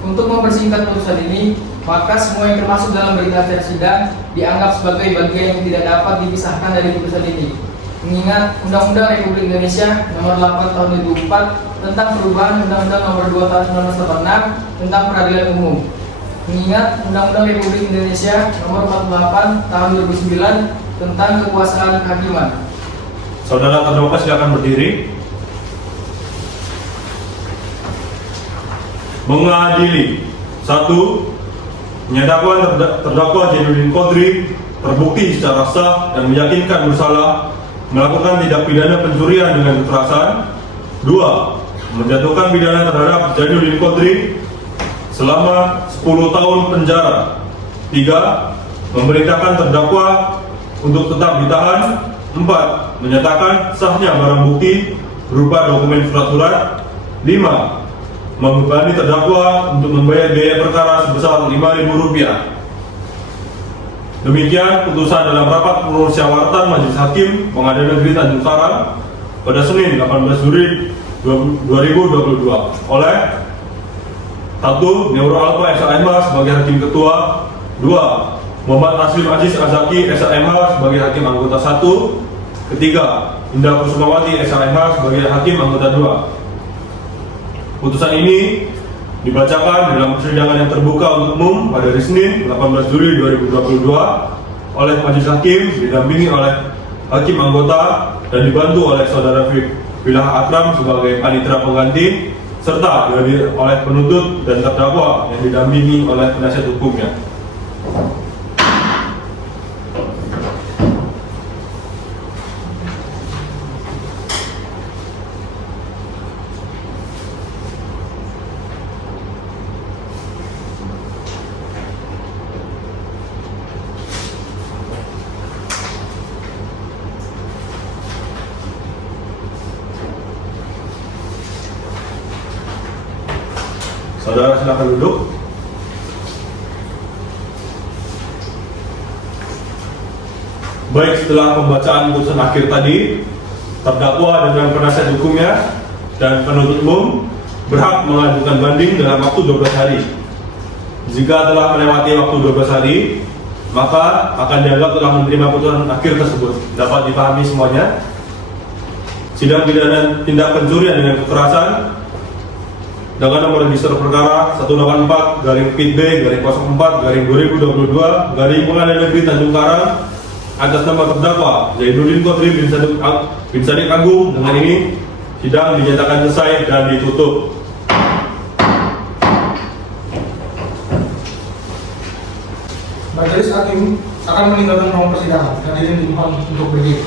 Untuk mempersingkat putusan ini, maka semua yang termasuk dalam berita acara sidang dianggap sebagai bagian yang tidak dapat dipisahkan dari putusan ini. Mengingat Undang-Undang Republik Indonesia Nomor 8 Tahun 2004 tentang perubahan Undang-Undang Nomor 2 Tahun 1986 tentang Peradilan Umum. Mengingat Undang-Undang Republik Indonesia Nomor 48 Tahun 2009 tentang kekuasaan kehakiman. Saudara terdakwa silakan berdiri. Mengadili. 1. Menyatakan terdakwa Zainuddin Qadri terbukti secara sah dan meyakinkan bersalah melakukan tindak pidana pencurian dengan kekerasan. 2. Menjatuhkan pidana terhadap Zainuddin Qadri selama 10 tahun penjara. 3. Memerintahkan terdakwa untuk tetap ditahan. 4. Menyatakan sahnya barang bukti berupa dokumen surat-surat. 5. Membebani terdakwa untuk membayar biaya perkara sebesar Rp5.000. Demikian putusan dalam rapat permusyawaratan Majelis Hakim Pengadilan Negeri Tanjung Karang pada Senin 18 Juli 2022 oleh 1. Neuro Alfa SHMH sebagai Hakim Ketua. 2. Muhammad Taslim Aziz Azaki SHMH sebagai Hakim Anggota 1. Ketiga, Indah Kusumawati SHMH sebagai Hakim Anggota 2. Putusan ini dibacakan dalam persidangan yang terbuka untuk umum pada hari Senin 18 Juli 2022 oleh Majelis Hakim didampingi oleh Hakim Anggota dan dibantu oleh Saudara Wilah Akram sebagai panitera pengganti serta dihadiri oleh penuntut dan terdakwa yang didampingi oleh penasihat hukumnya. Saudara silakan duduk. Baik, setelah pembacaan putusan akhir tadi, terdakwa dengan penasihat hukumnya dan penuntut umum berhak mengajukan banding dalam waktu 12 hari. Jika telah melewati waktu 12 hari, maka akan dianggap telah menerima putusan akhir tersebut. Dapat dipahami semuanya? Sidang pidana tindak pencurian dengan kekerasan dengan nomor register perkara 184/PIT-B/04/2022 Pengadilan Negeri Tanjung Karang atas nama terdakwa Zainuddin Qadri bin Sadik Agung. Dengan ini sidang dinyatakan selesai dan ditutup. Majelis Hakim akan meninggalkan ruang persidangan. Hadirin dimohon untuk berdiri.